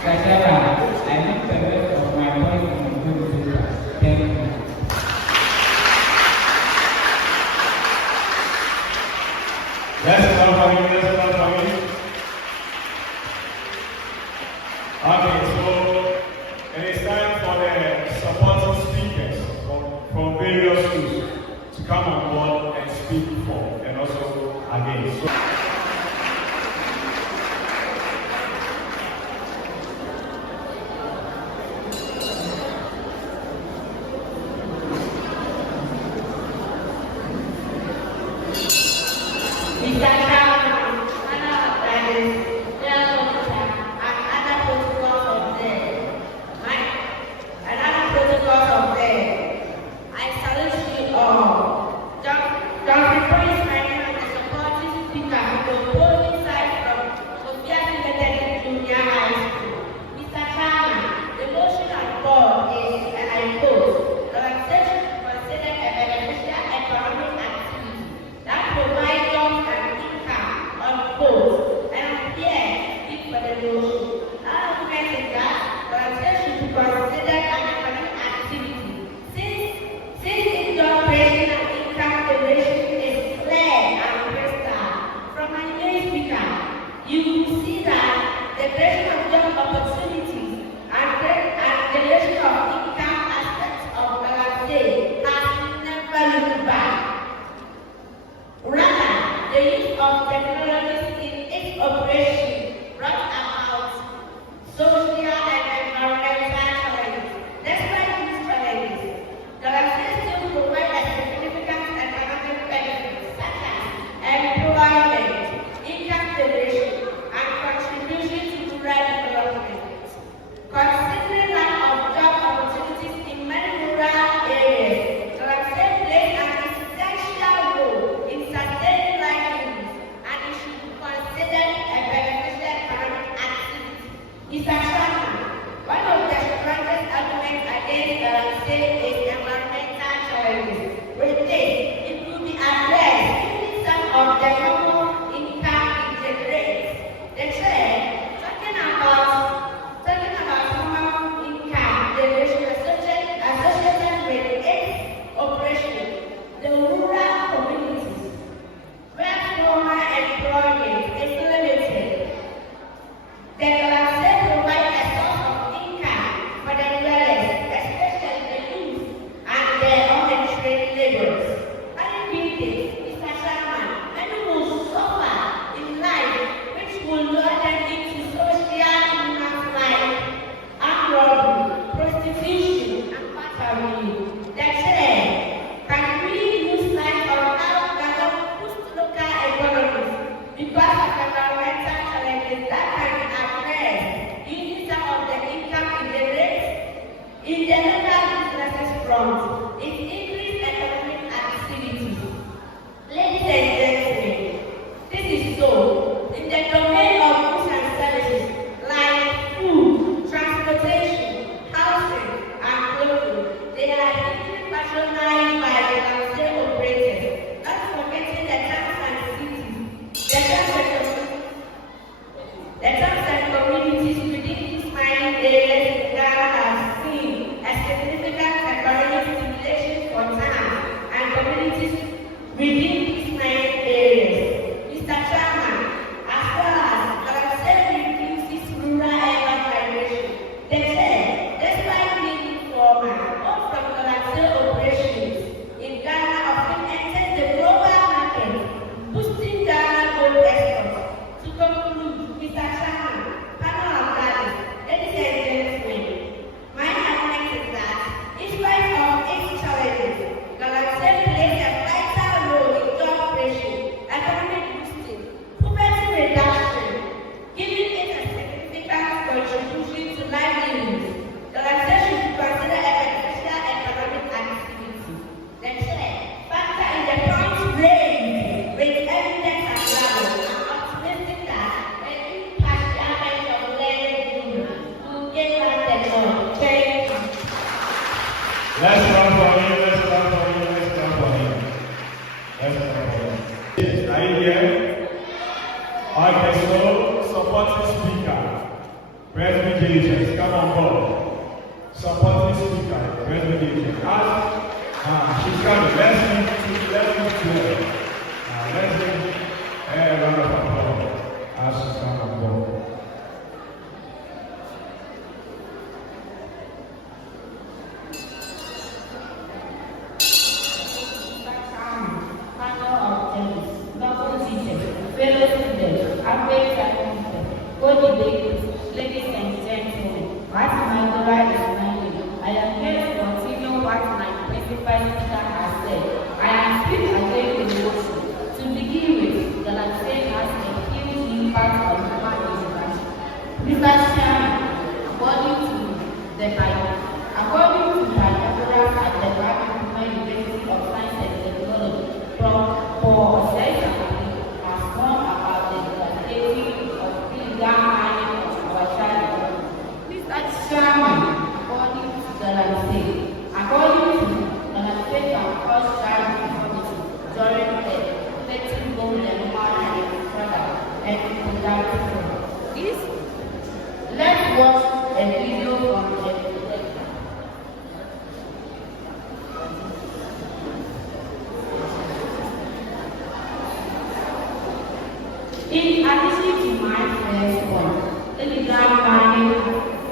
Mr. Chairman, I need the rest of my voice in the good paper. Thank you. Let's clap for him. Okay, so it is time for the supporting speakers from various schools to come on board and speak Galaxy is environmental challenges. With this, it will be addressed using some of the common income integrates. The trend, talking about common income generation associated with its operation, the rural communities, where formal employment is limited. The Galaxy provides a source of income for the dwellers, especially the youth and the untrained laborers. Having been this, Mr. Sharman, many will suffer in life, which will lure them into social illness like armed robbery, prostitution, and patrimony. The trend can really use life on how Ghana boost local economies because of environmental challenges that can be addressed using some of the income in the local businesses front. It increased economic activities. Ladies and gentlemen, this is so. In the domain of goods and services like food, transportation, housing, and clothing, they are easily patronized by the Galaxy operators, not forgetting the towns and cities. The towns and communities within these mining areas in Ghana have seen a significant economic stimulation for towns and communities within these mining areas. Mr. Chairman, as well as Galaxy reduces rural-urban migration, they said, despite being formal, all from Galaxy operations in Ghana often enters the global market, boosting Ghana gold exports. To conclude, Mr. Chairman, panel of guys, ladies and gentlemen, my argument is that, in spite of its challenges, Galaxy plays a vital role in job creation, economic boosting, poverty reduction, giving it a significant contribution to livelihoods. Galaxy should be considered a beneficial economic activity. The third factor in the point raised with evidence and level. Optimistic that the impact damage of learning will get back the job. Thank you. Let's clap for him, let's clap for him, let's clap for him. Let's clap for him. Yes, are you here? Okay, so supporting speaker, President Diligence, come on board. Supporting speaker, President Diligence. She's coming. Let's meet her. Let's give a round of applause as she's coming on board. Panel of judges, novel teachers, fellow students, average participants, co-debaters, ladies and gentlemen, what my daughter is my name. I am here to continue what my principal teacher has said. I am still again in motion. To begin with, Galaxy has a huge impact on human interaction. Mr. Chairman, according to the binoculars at the University of Science and Technology, for has gone about the devastating of illegal mining of our child. Mr. Chairman, according to Galaxy can cause child deformity during the letting go and marriage further and reproductive. This, let's watch a video from the in addition to my first one, illegal mining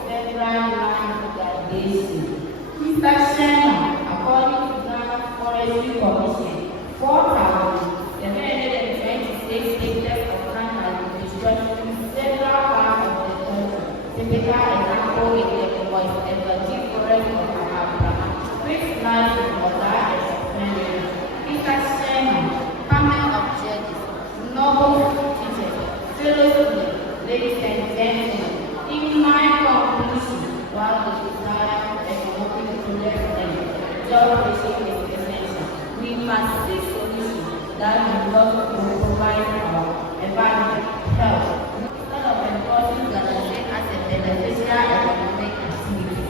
federal land degradation. Mr. Chairman, according to Ghana Forestry Commission, 4,726 acres of land has been destroyed in several parts of the country. Typical example is the Evergreen Forest of Africa, which lies in water and suspended. Mr. Chairman, panel of judges, noble teachers, fellow students, ladies and gentlemen, in my conclusion, while the desire economic progress and job creation is essential, we must seek solutions that will not provide our environment, health, instead of enforcing Galaxy as a beneficial economic activity.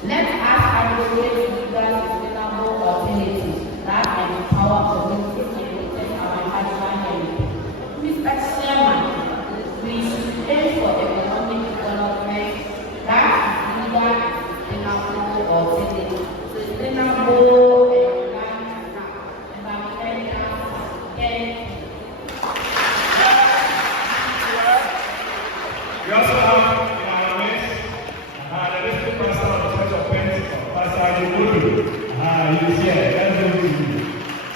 Let us advocate legal sustainable alternatives that empower communities and protect our natural heritage. Mr. Chairman, we should aim for economic development that is legal, sustainable alternatives, sustainable We also have in our midst the district pastor of the Church of Pentecost, Pastor Adekodu. He is here. Let's go to you.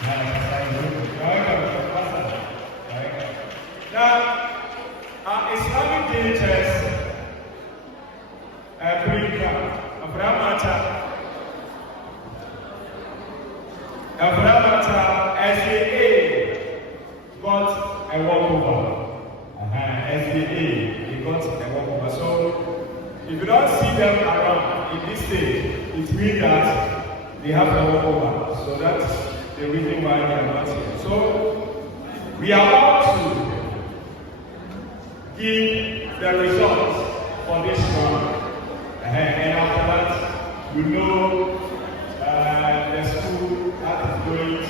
Pastor Adekodu. Welcome, Pastor. Welcome. Now, Islamic teachers bring Abramata SAA got a walkover. SAA. Got a walkover. So if you don't see them around in this stage, it means that they have a walkover. So that's the reason why they are not here. So we are about to give the results for this round. And after that, you know the school that is going to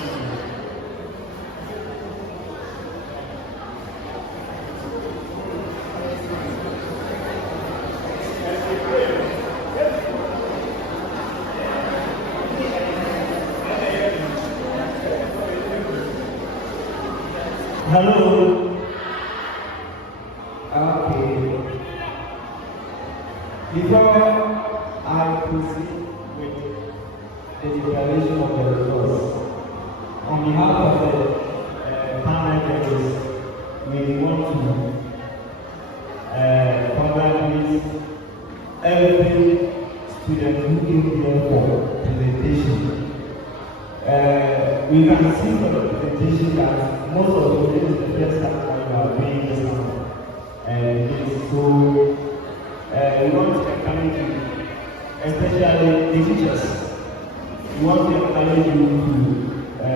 Hello. Okay. Before I proceed with the declaration of the results, on behalf of the panel judges, we want to congratulate every student who came here for presentation. We can see from the presentation that most of you, this is the first time that you are doing this now. So we want to encourage you, especially the teachers. We want to encourage you to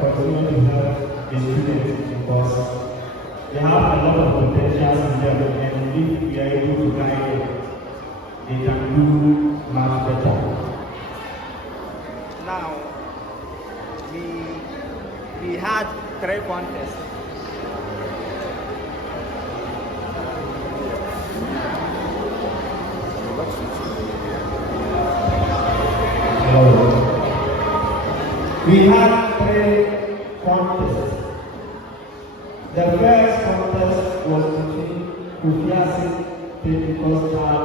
continue to help the students because they have a lot of potentials in them, and if we are able to guide them, they can do much better. Now, we had 3 contests. We had 3 contests. The first contest was between Kofiase Pentecostal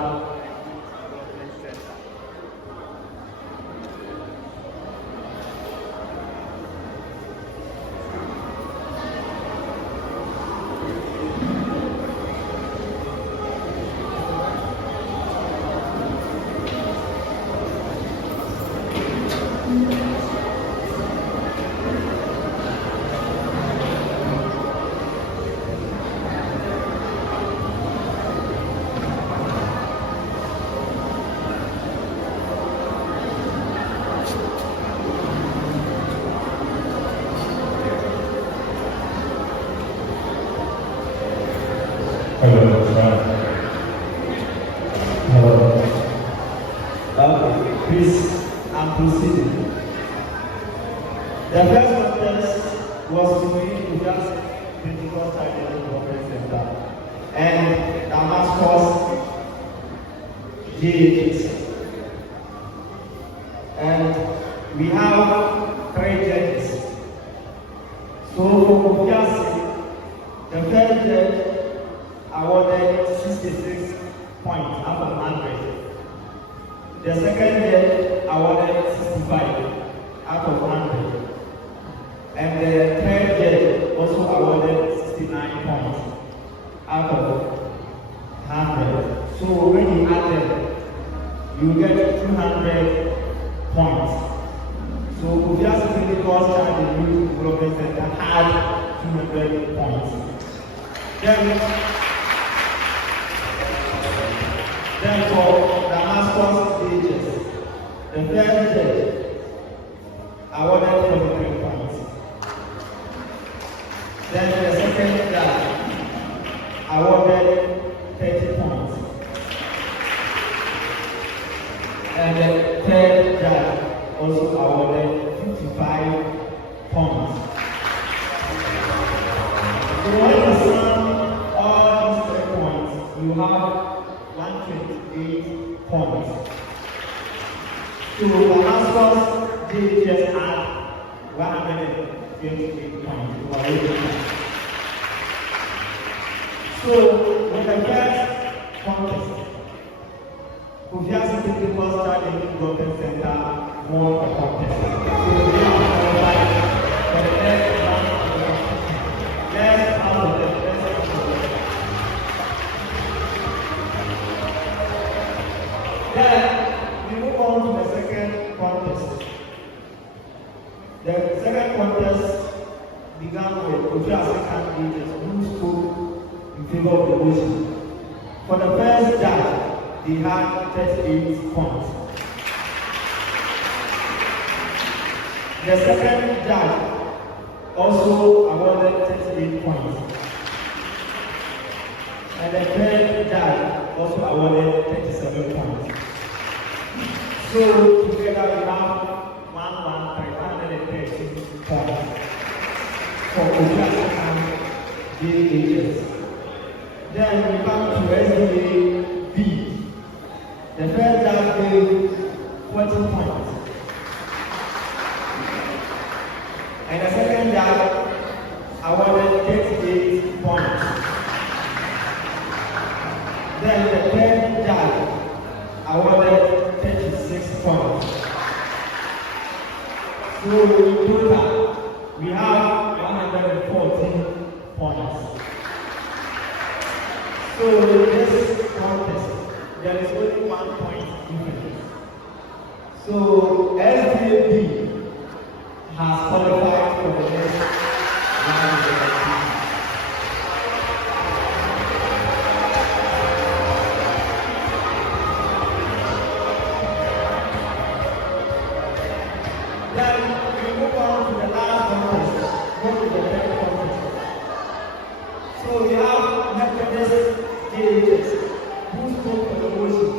Please, I'm proceeding. The first contest was between Kofiase Pentecostal Conference Center and Damascus GHS. And we have 3 judges. So for Kofiase, the first judge awarded 66 points out of 100. The second judge awarded 65 out of 100. And the third judge also awarded 69 points out of 100. So when you add them, you get 200 points. So Kofiase Pentecostal and the Youth Development Center had 200 points. Then for Damascus DHS, the first judge awarded 43 points. Then the second judge awarded 30 points. And the third judge also awarded 55 points. So when you sum all these 3 points, you have 128 points. So the answers did just add 128 points. So with the first contest, Kofiase People's Strategy Development Center won the contest. So they are qualified for the next round of the competition. Let's have the first contest. Then we move on to the second contest. The second contest began with Kofiase candidates who spoke in favor of the motion. For the first judge, they had 38 points. The second judge also awarded 38 points. And the third judge also awarded 37 points. So together we have 113 points for Kofiase and DHS. Then we come to SDA B. The first judge gave 40 points. And the second judge awarded 38 points. Then the third judge awarded 36 points. So in total, we have 114 points. So in this contest, there is only 1 point difference. So SDAB has qualified for the next round of the competition. Then we move on to the last contest, go to the third contest. So we have Methodist DHS who spoke for the motion.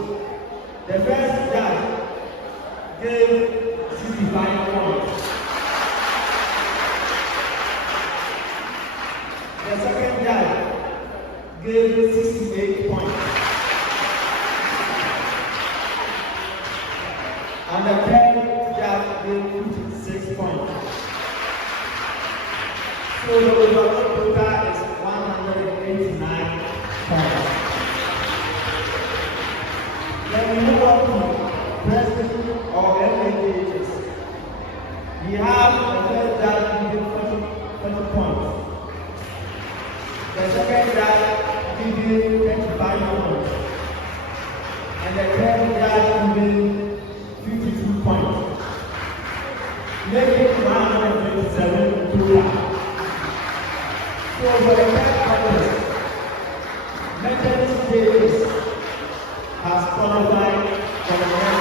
The first judge gave 65 points. The second judge gave 68 points. And the third judge gave 56 points. So the overall total is 189 points. Then we move on to president or MADHS. We have the first judge giving 40 points. The second judge giving 25 points. And the third judge giving 52 points. Making 127 total. So for the third contest, Methodist DHS has qualified for the next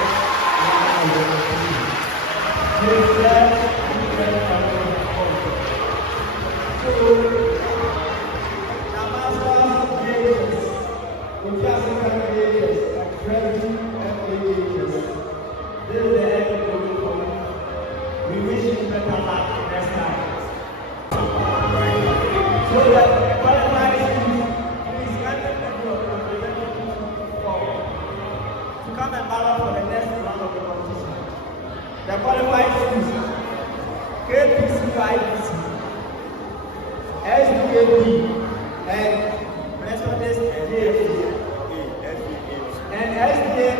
round of the competition. They said different contest. So the Masters DHS, Kofiase DHS, and President MADHS, this is the end of the program. We wish you better luck next time. So that qualified students, please kindly take your representatives forward to come and ballot for the next round of the competition. The qualified students, KPC IBC, SDAB, and Methodist DHS, and SDA,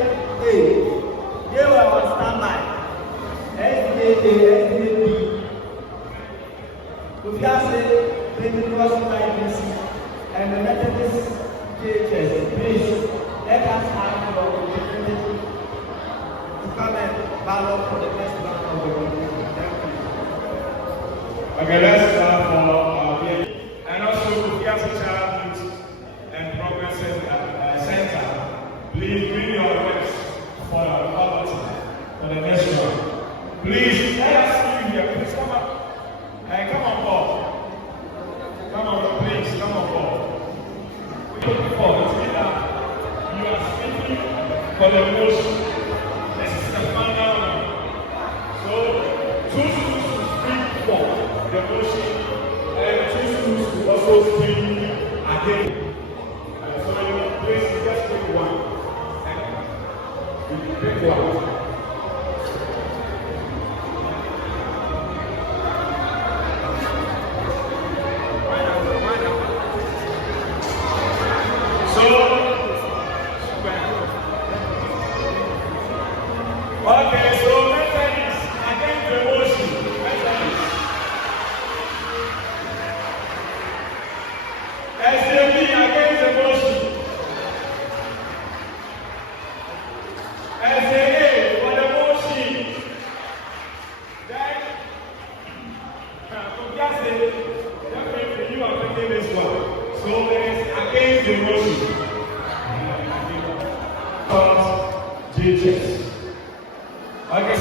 they were on standby. SDA, SDAB, Kofiase, IBC, and the Methodist DHS. Please let us have your representative to come and ballot for the next round of the competition. Thank you. Okay, let's start for and also Kofiase Child Youth and Progress Center. Please bring your reps for balloting for the next round. Please let us see you here. Please come up. Come on board. Come on, please, come on board. You are speaking for the motion. The Okay, so Methodist against the motion. Methodist. SAB against the motion. SAA for the motion. Then, Kofiase, definitely you are taking this one. So it is against the motion. Jesus. Okay,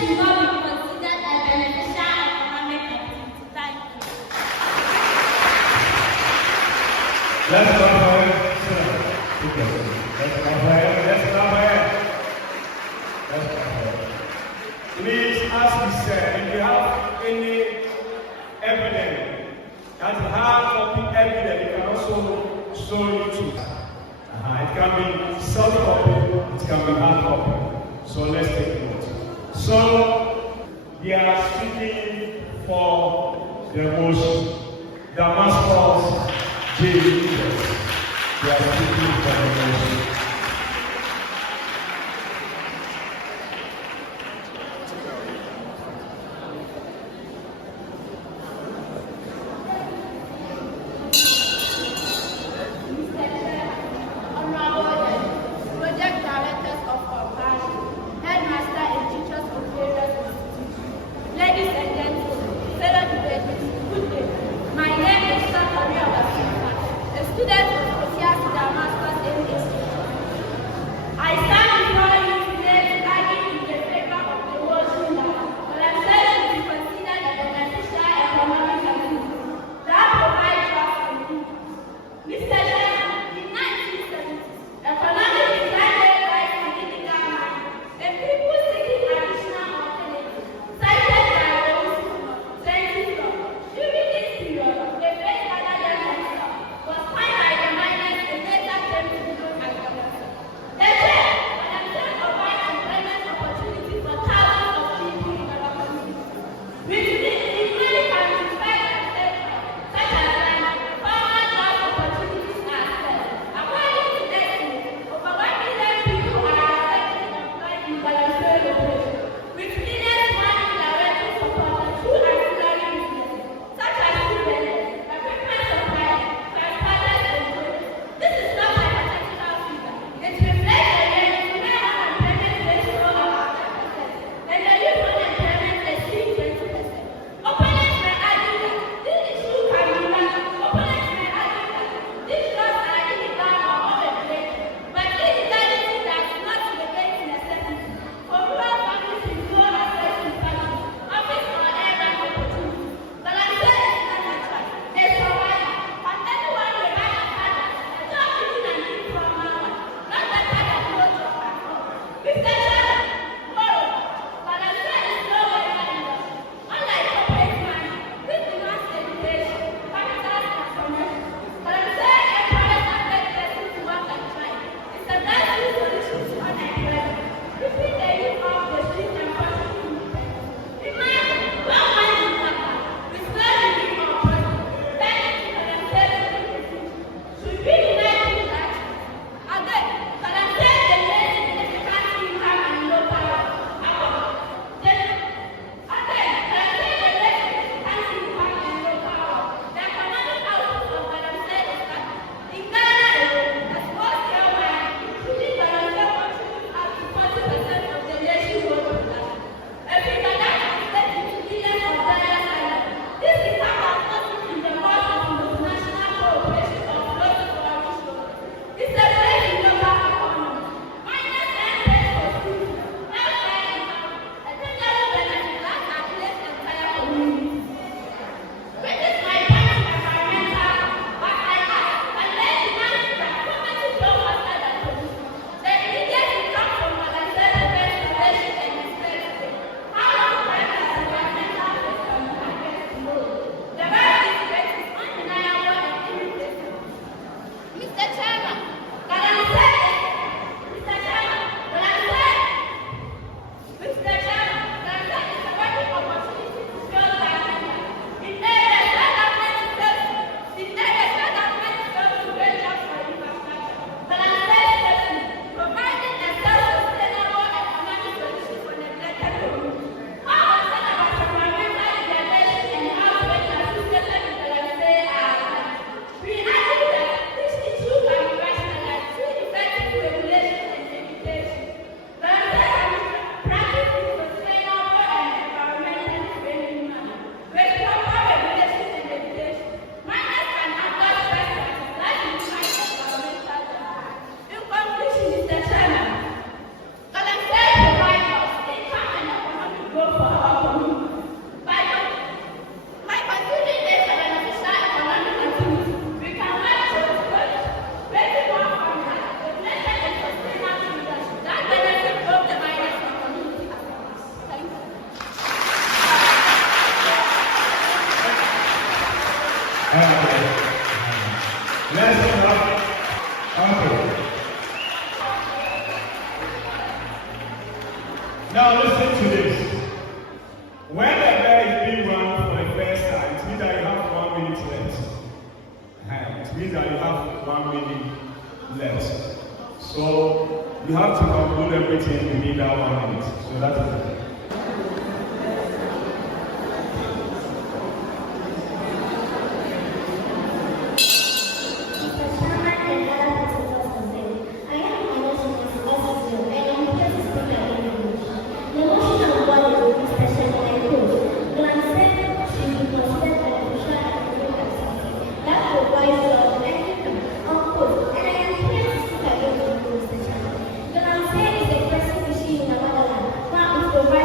should not be considered a beneficial economic activity. Thank you. Let's go ahead. Let's go ahead. Let's go ahead. Let's go ahead. Please, as we said, if you have any evidence, that hard copy evidence, you can also show it to. It can be soft copy, it can be hard copy. So let's take note. So they are speaking for the motion. Damascus Jesus. They are speaking for the motion. Project directors of compassion, headmaster and teachers of various institutions, ladies and gentlemen, fellow debaters, good day. My name is Kofiase, a student of Kofiase Damascus in history. Let's go. Okay. Now listen to this. When the bell is being rung for the first time, it means that you have 1 minute left. It means that you have 1 minute left. So you have to conclude everything within that 1 minute. So that is it. Provide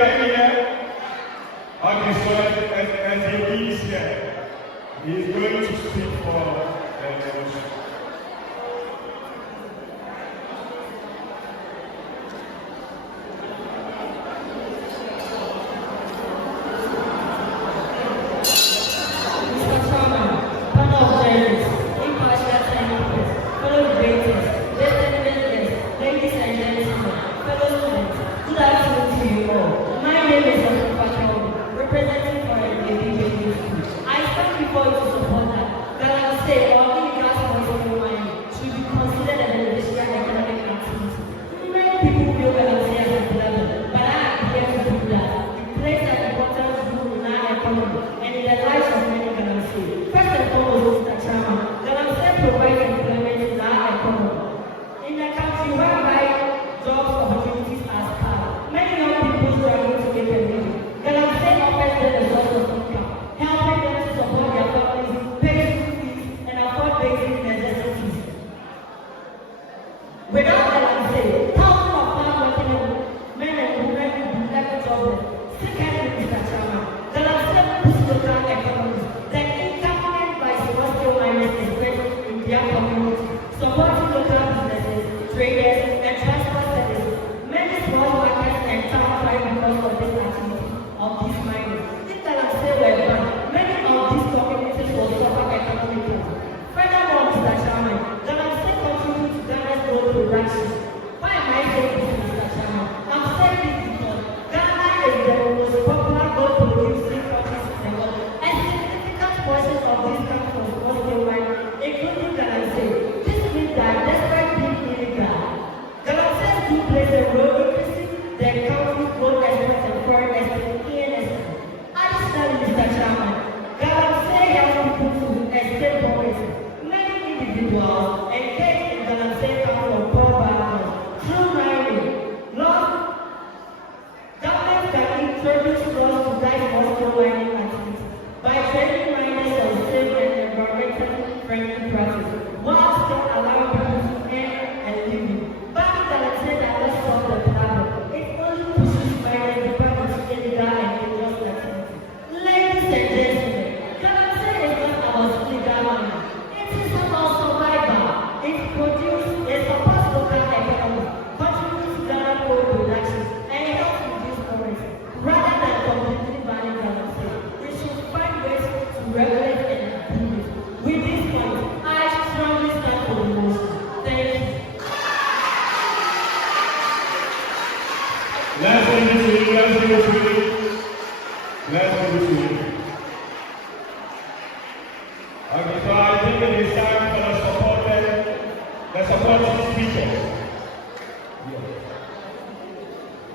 are here. Okay, so as he is here, he is going to speak for the motion.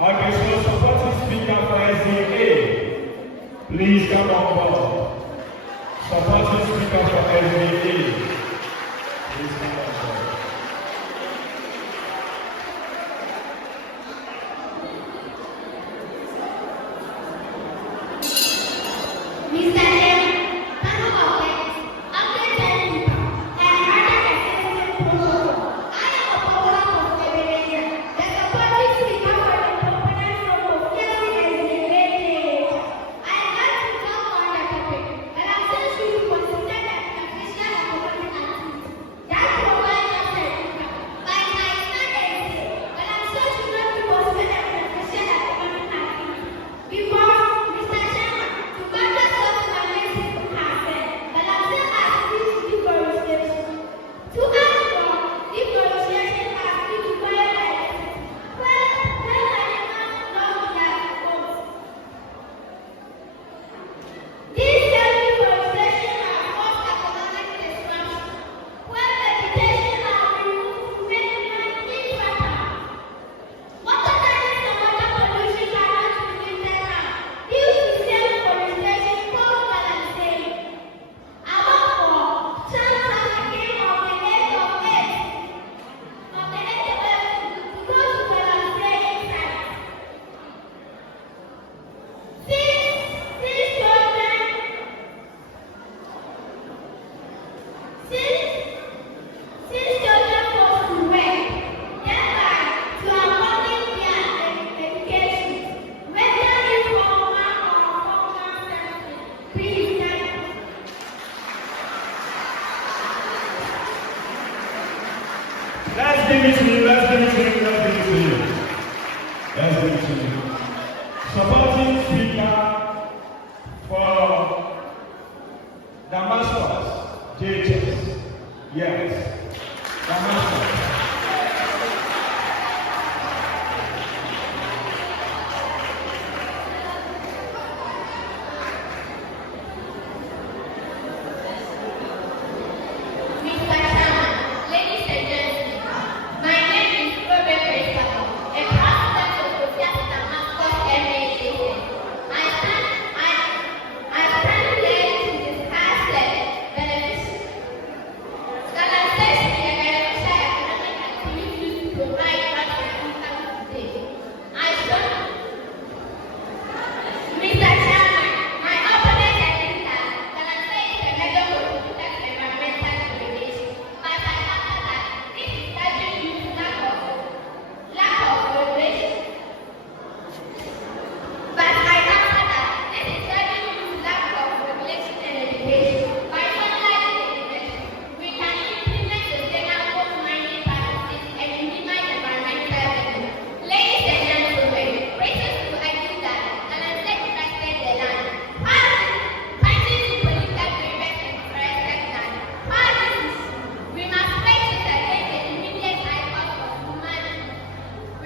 I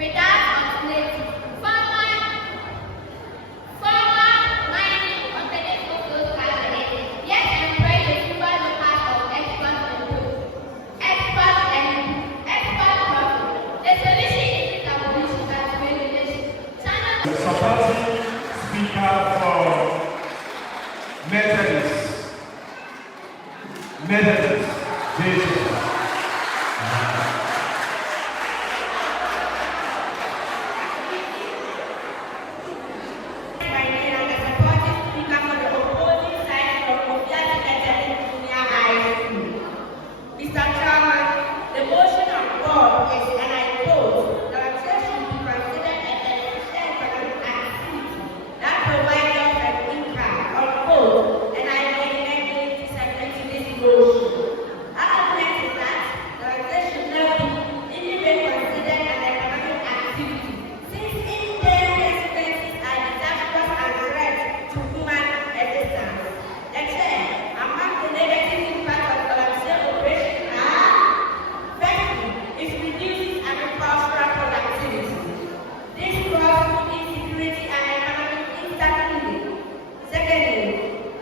without alternative. Former mining unpredictable fields are ahead, yet employ the fewer local of export profit. The solution is abolition and regulation. Supporting speaker for Methodist. Jesus. My name is the supporting speaker for the opposing side from Kofiase Junior High School. Mr. Chairman, the motion on board is, and I quote, the should be considered as an economic activity that provides us an income, unquote, and I vehemently disagree to this motion. Our argument is that the should not be even considered an economic activity, since inherent expenses are disastrous and threat to human existence. The chair, among the negative impacts of Kofiase operation are, firstly, it reduces agricultural productivity. This causes food insecurity and economic instability. Secondly,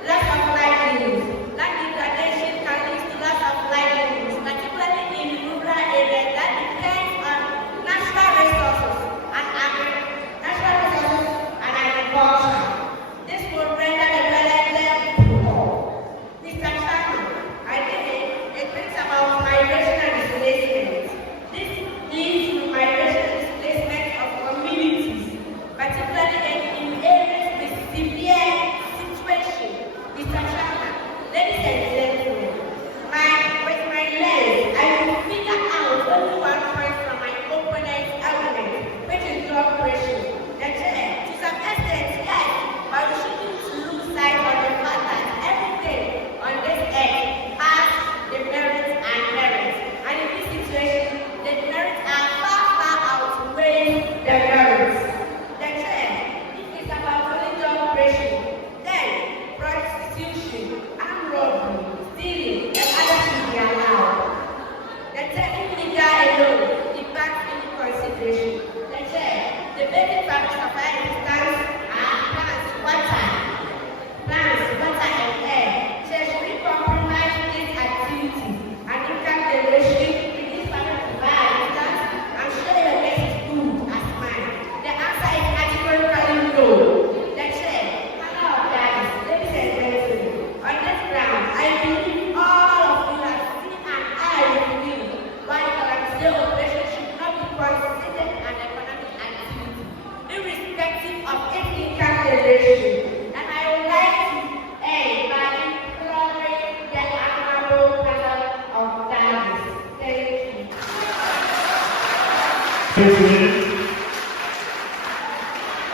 loss of livelihoods. Land degradation can lead to loss of livelihoods, particularly in rural areas that depend on natural resources and agriculture. This will render the development poor. Mr. Chairman, I think it brings about migration and displacement. This leads to migration and displacement of communities, particularly in areas with severe situation. Mr. Chairman, ladies and gentlemen, with my lens, I will figure out only one point from my opponent's argument, which is drug pressure. To some extent, yes, but we shouldn't lose sight of the fact that everything on this earth has demerits and merits. And in this situation, the demerits are far outweighing the merits. If it's about only drug pressure, then prostitution, armed robbery, stealing, and others should be allowed. The technical alone demands any consideration. The basic factors of our existence are plants, water, and air. Should we compromise this activity and impact the relationship with this factor of our existence and show your basic food as mine? The answer is categorically no. Hello, guys, ladies and gentlemen. On this ground, I believe all of you have seen and I will believe why the Kofiase operation should not be considered an economic activity, irrespective of its income generation. And I would like to end by imploring the honorable panel of judges. Thank you.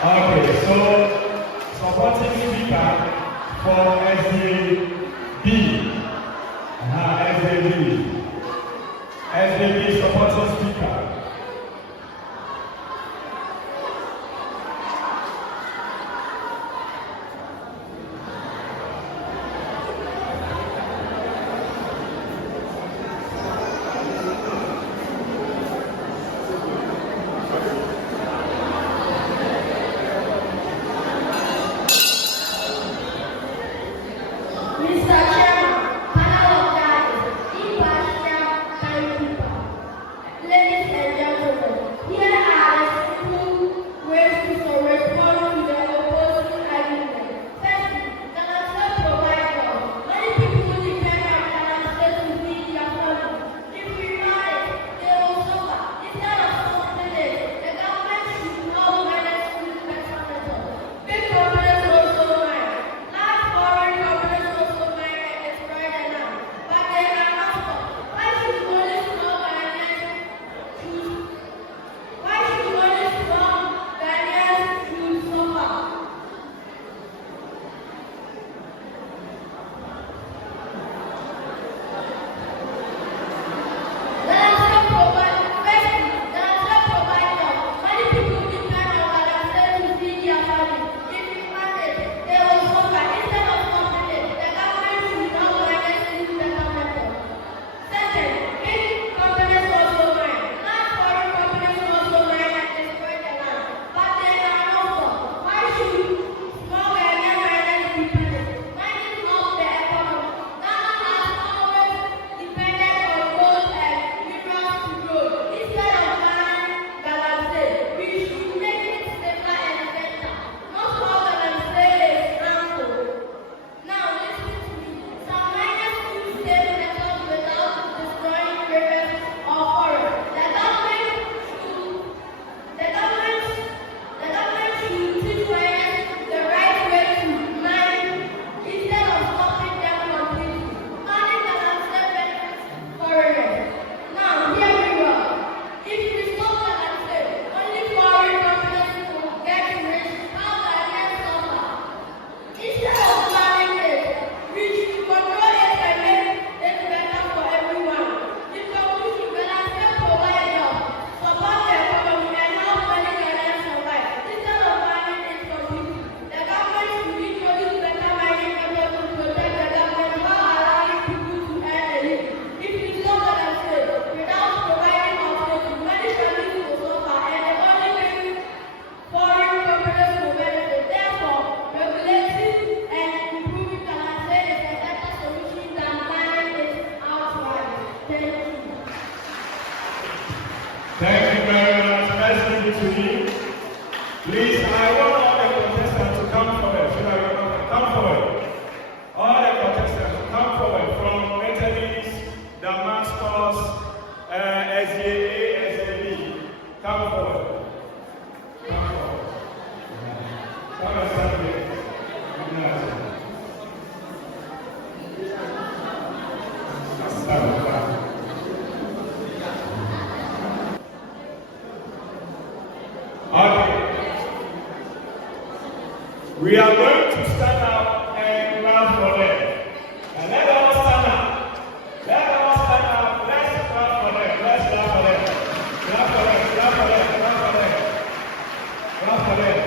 Okay, so supporting speaker for SDB. SDB supporting speaker. Please, I want all the contestants to come forward. So that we come forward. All the contestants to come forward from Methodist, Damascus, SAA, SAB. Come forward. Come forward. Come and stand here. Okay. We are going to stand up and clap for them. And let us stand up. Let us stand up. Let's clap for them. Let's clap for them. Clap for them. Clap for them. Clap for them. Clap for them.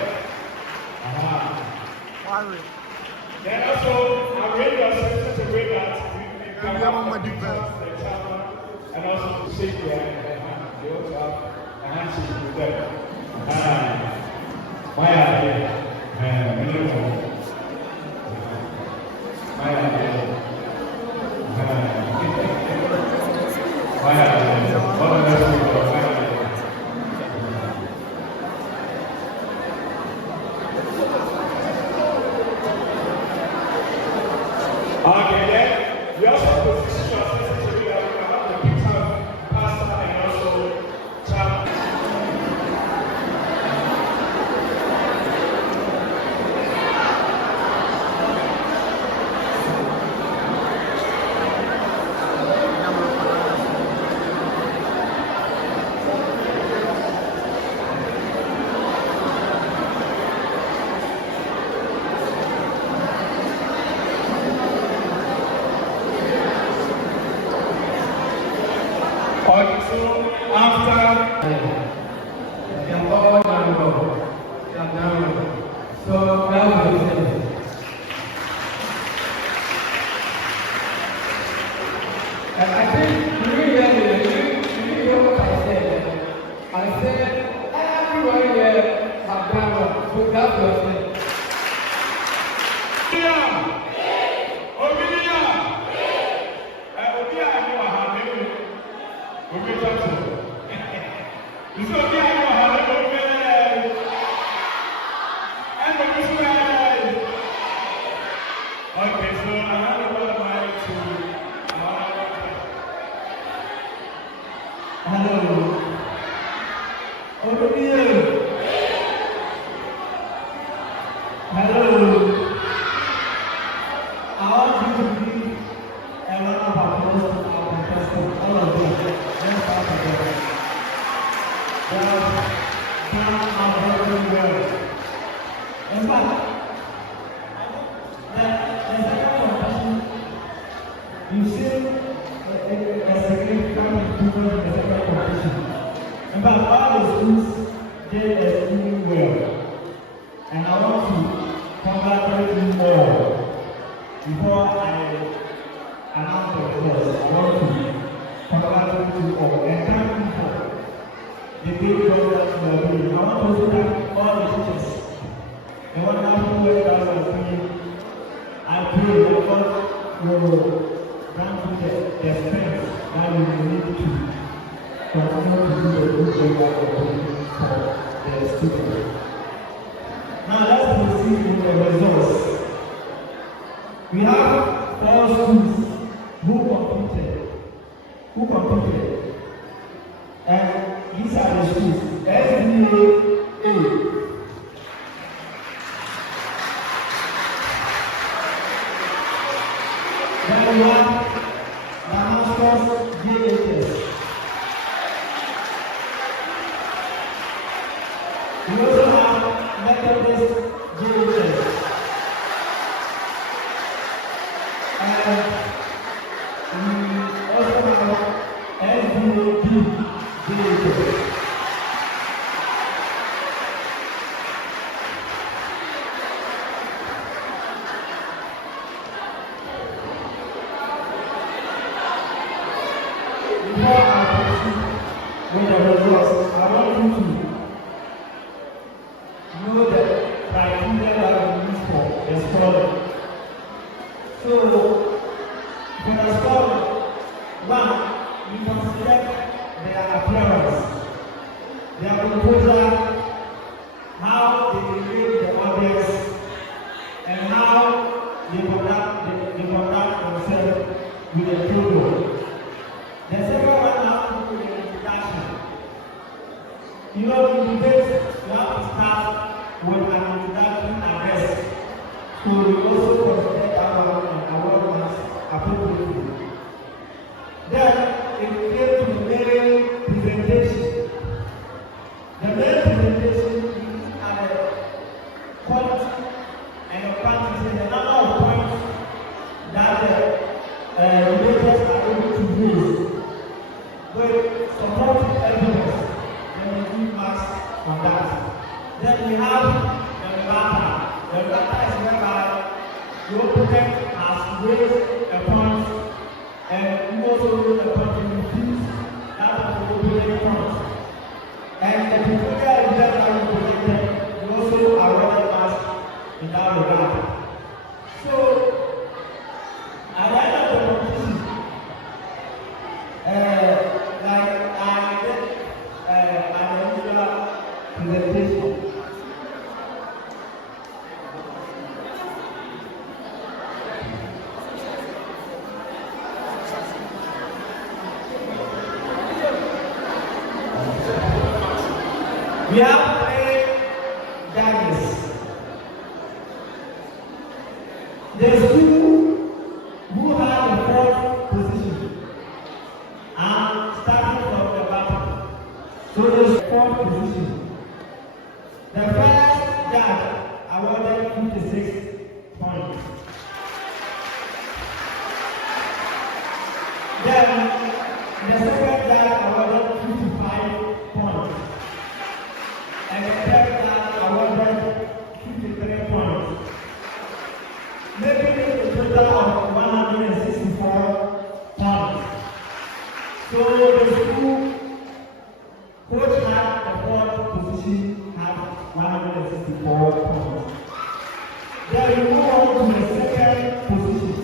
Then also, arrange yourselves to way that we can have the chairman and also to shake their hand. They also have a handshake with them. My idea. Okay, then we also position ourselves to be that we can have the picture pastor and also chairman. Okay, so after And I think you hear what I said. I said everyone here have done well. So that's what I said. Okay, so I have another mic to Hello. Over here. Hello. I want you to be a lot of applause to our contestants. All of them. Let's start together. They have done very well. In fact, the second competition, you see a significant improvement in the second competition. In fact, all the schools did extremely well. And I want to congratulate you all. Before I announce the results, I want to congratulate you all and thank you for the great job that you are doing. I want to thank all the teachers. The wonderful work that you are doing. I pray that God will grant you the strength that you will need to continue to do the good work that you are doing for the students. Now let's proceed with the results. We have 4 schools who competed. And these are the schools. SDA. Then we have Damascus JHS. We also have Methodist JHS. And we also have SDAP JHS. Before I proceed with the results, I want you to know the criteria that we use for the scoring. So, for the scoring, 1, we consider their appearance, their proposal, how debate, you have to start with an introductory address. So we also consider that one and award us appropriately. Then it came to the main presentation. The main presentation is at the quality and the quantity, the number of points that the debaters are able to use with supporting evidence. Then we give marks on that. Then we have the rebuttal. The rebuttal is whereby the opponent has raised a point and you also raise a point to refute that of the opponent's point. And the peculiar evidence that we presented, we also awarded us in that regard. So, at the end of the competition, like I did an usual presentation. We have 3 judges. There's 2 who have the 4th position and starting from the bottom. So there's 4th position. The first judge awarded 56 points. Then the second judge awarded 55 points. And the third judge awarded 53 points. Making it a total of 164 points. So the school coach had the 4th position had 164 points. Then we move on to the second position.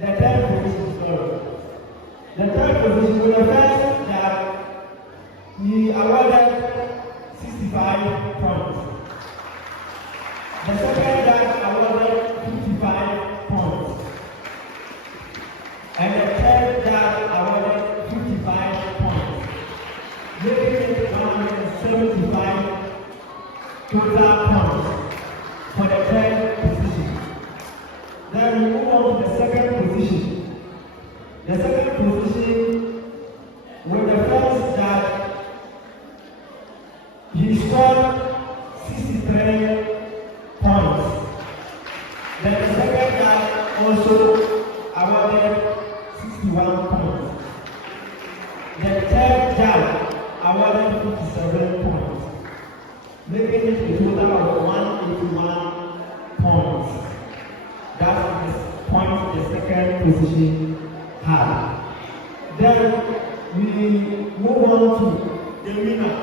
The third position, sorry. The third position was the first that he awarded 65 points. The second that awarded 55 points. And the third that awarded 55 points. Making it 175 total points for the third position. Then we move on to the second position. The second position with the first that he scored 63 points. Then the second guy also awarded 61 points. The third judge awarded 57 points, making it a total of 181 points. That's the point the second position had. Then we move on to the winner.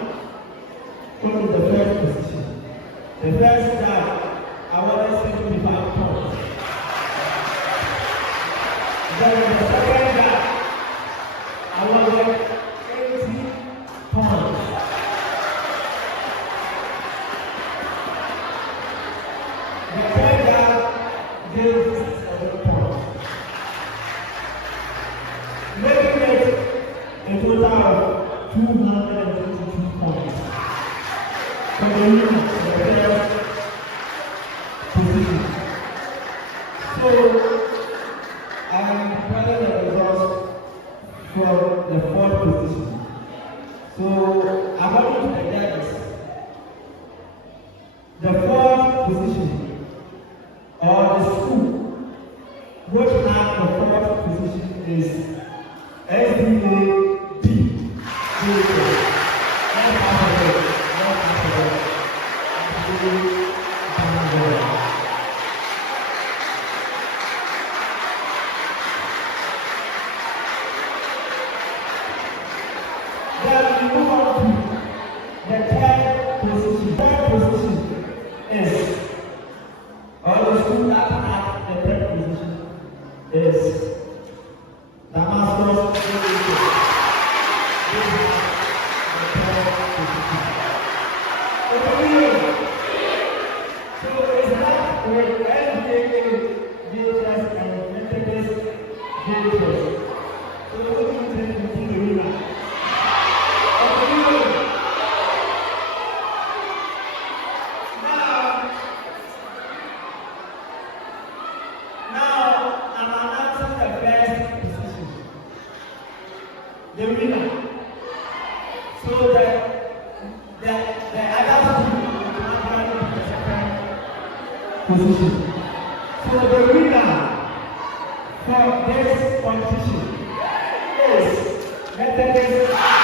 From the first position. The first judge awarded 75 points. Then the second judge awarded 80 points. The third judge gave 7 points. Making it a total of 222 points. For the winner, the first position. So, I am preparing the results for the 4th position. So, according to the judges, the 4th position, or the school, which had the 4th position is SDA B. Then we move on to the 3rd position. The 3rd position is, or the school that had the 3rd position is Damascus. So it's not with LDA, DHS, and Methodist DHS. So the whole thing is the winner. the other two will the second position. So the winner for this competition is Methodist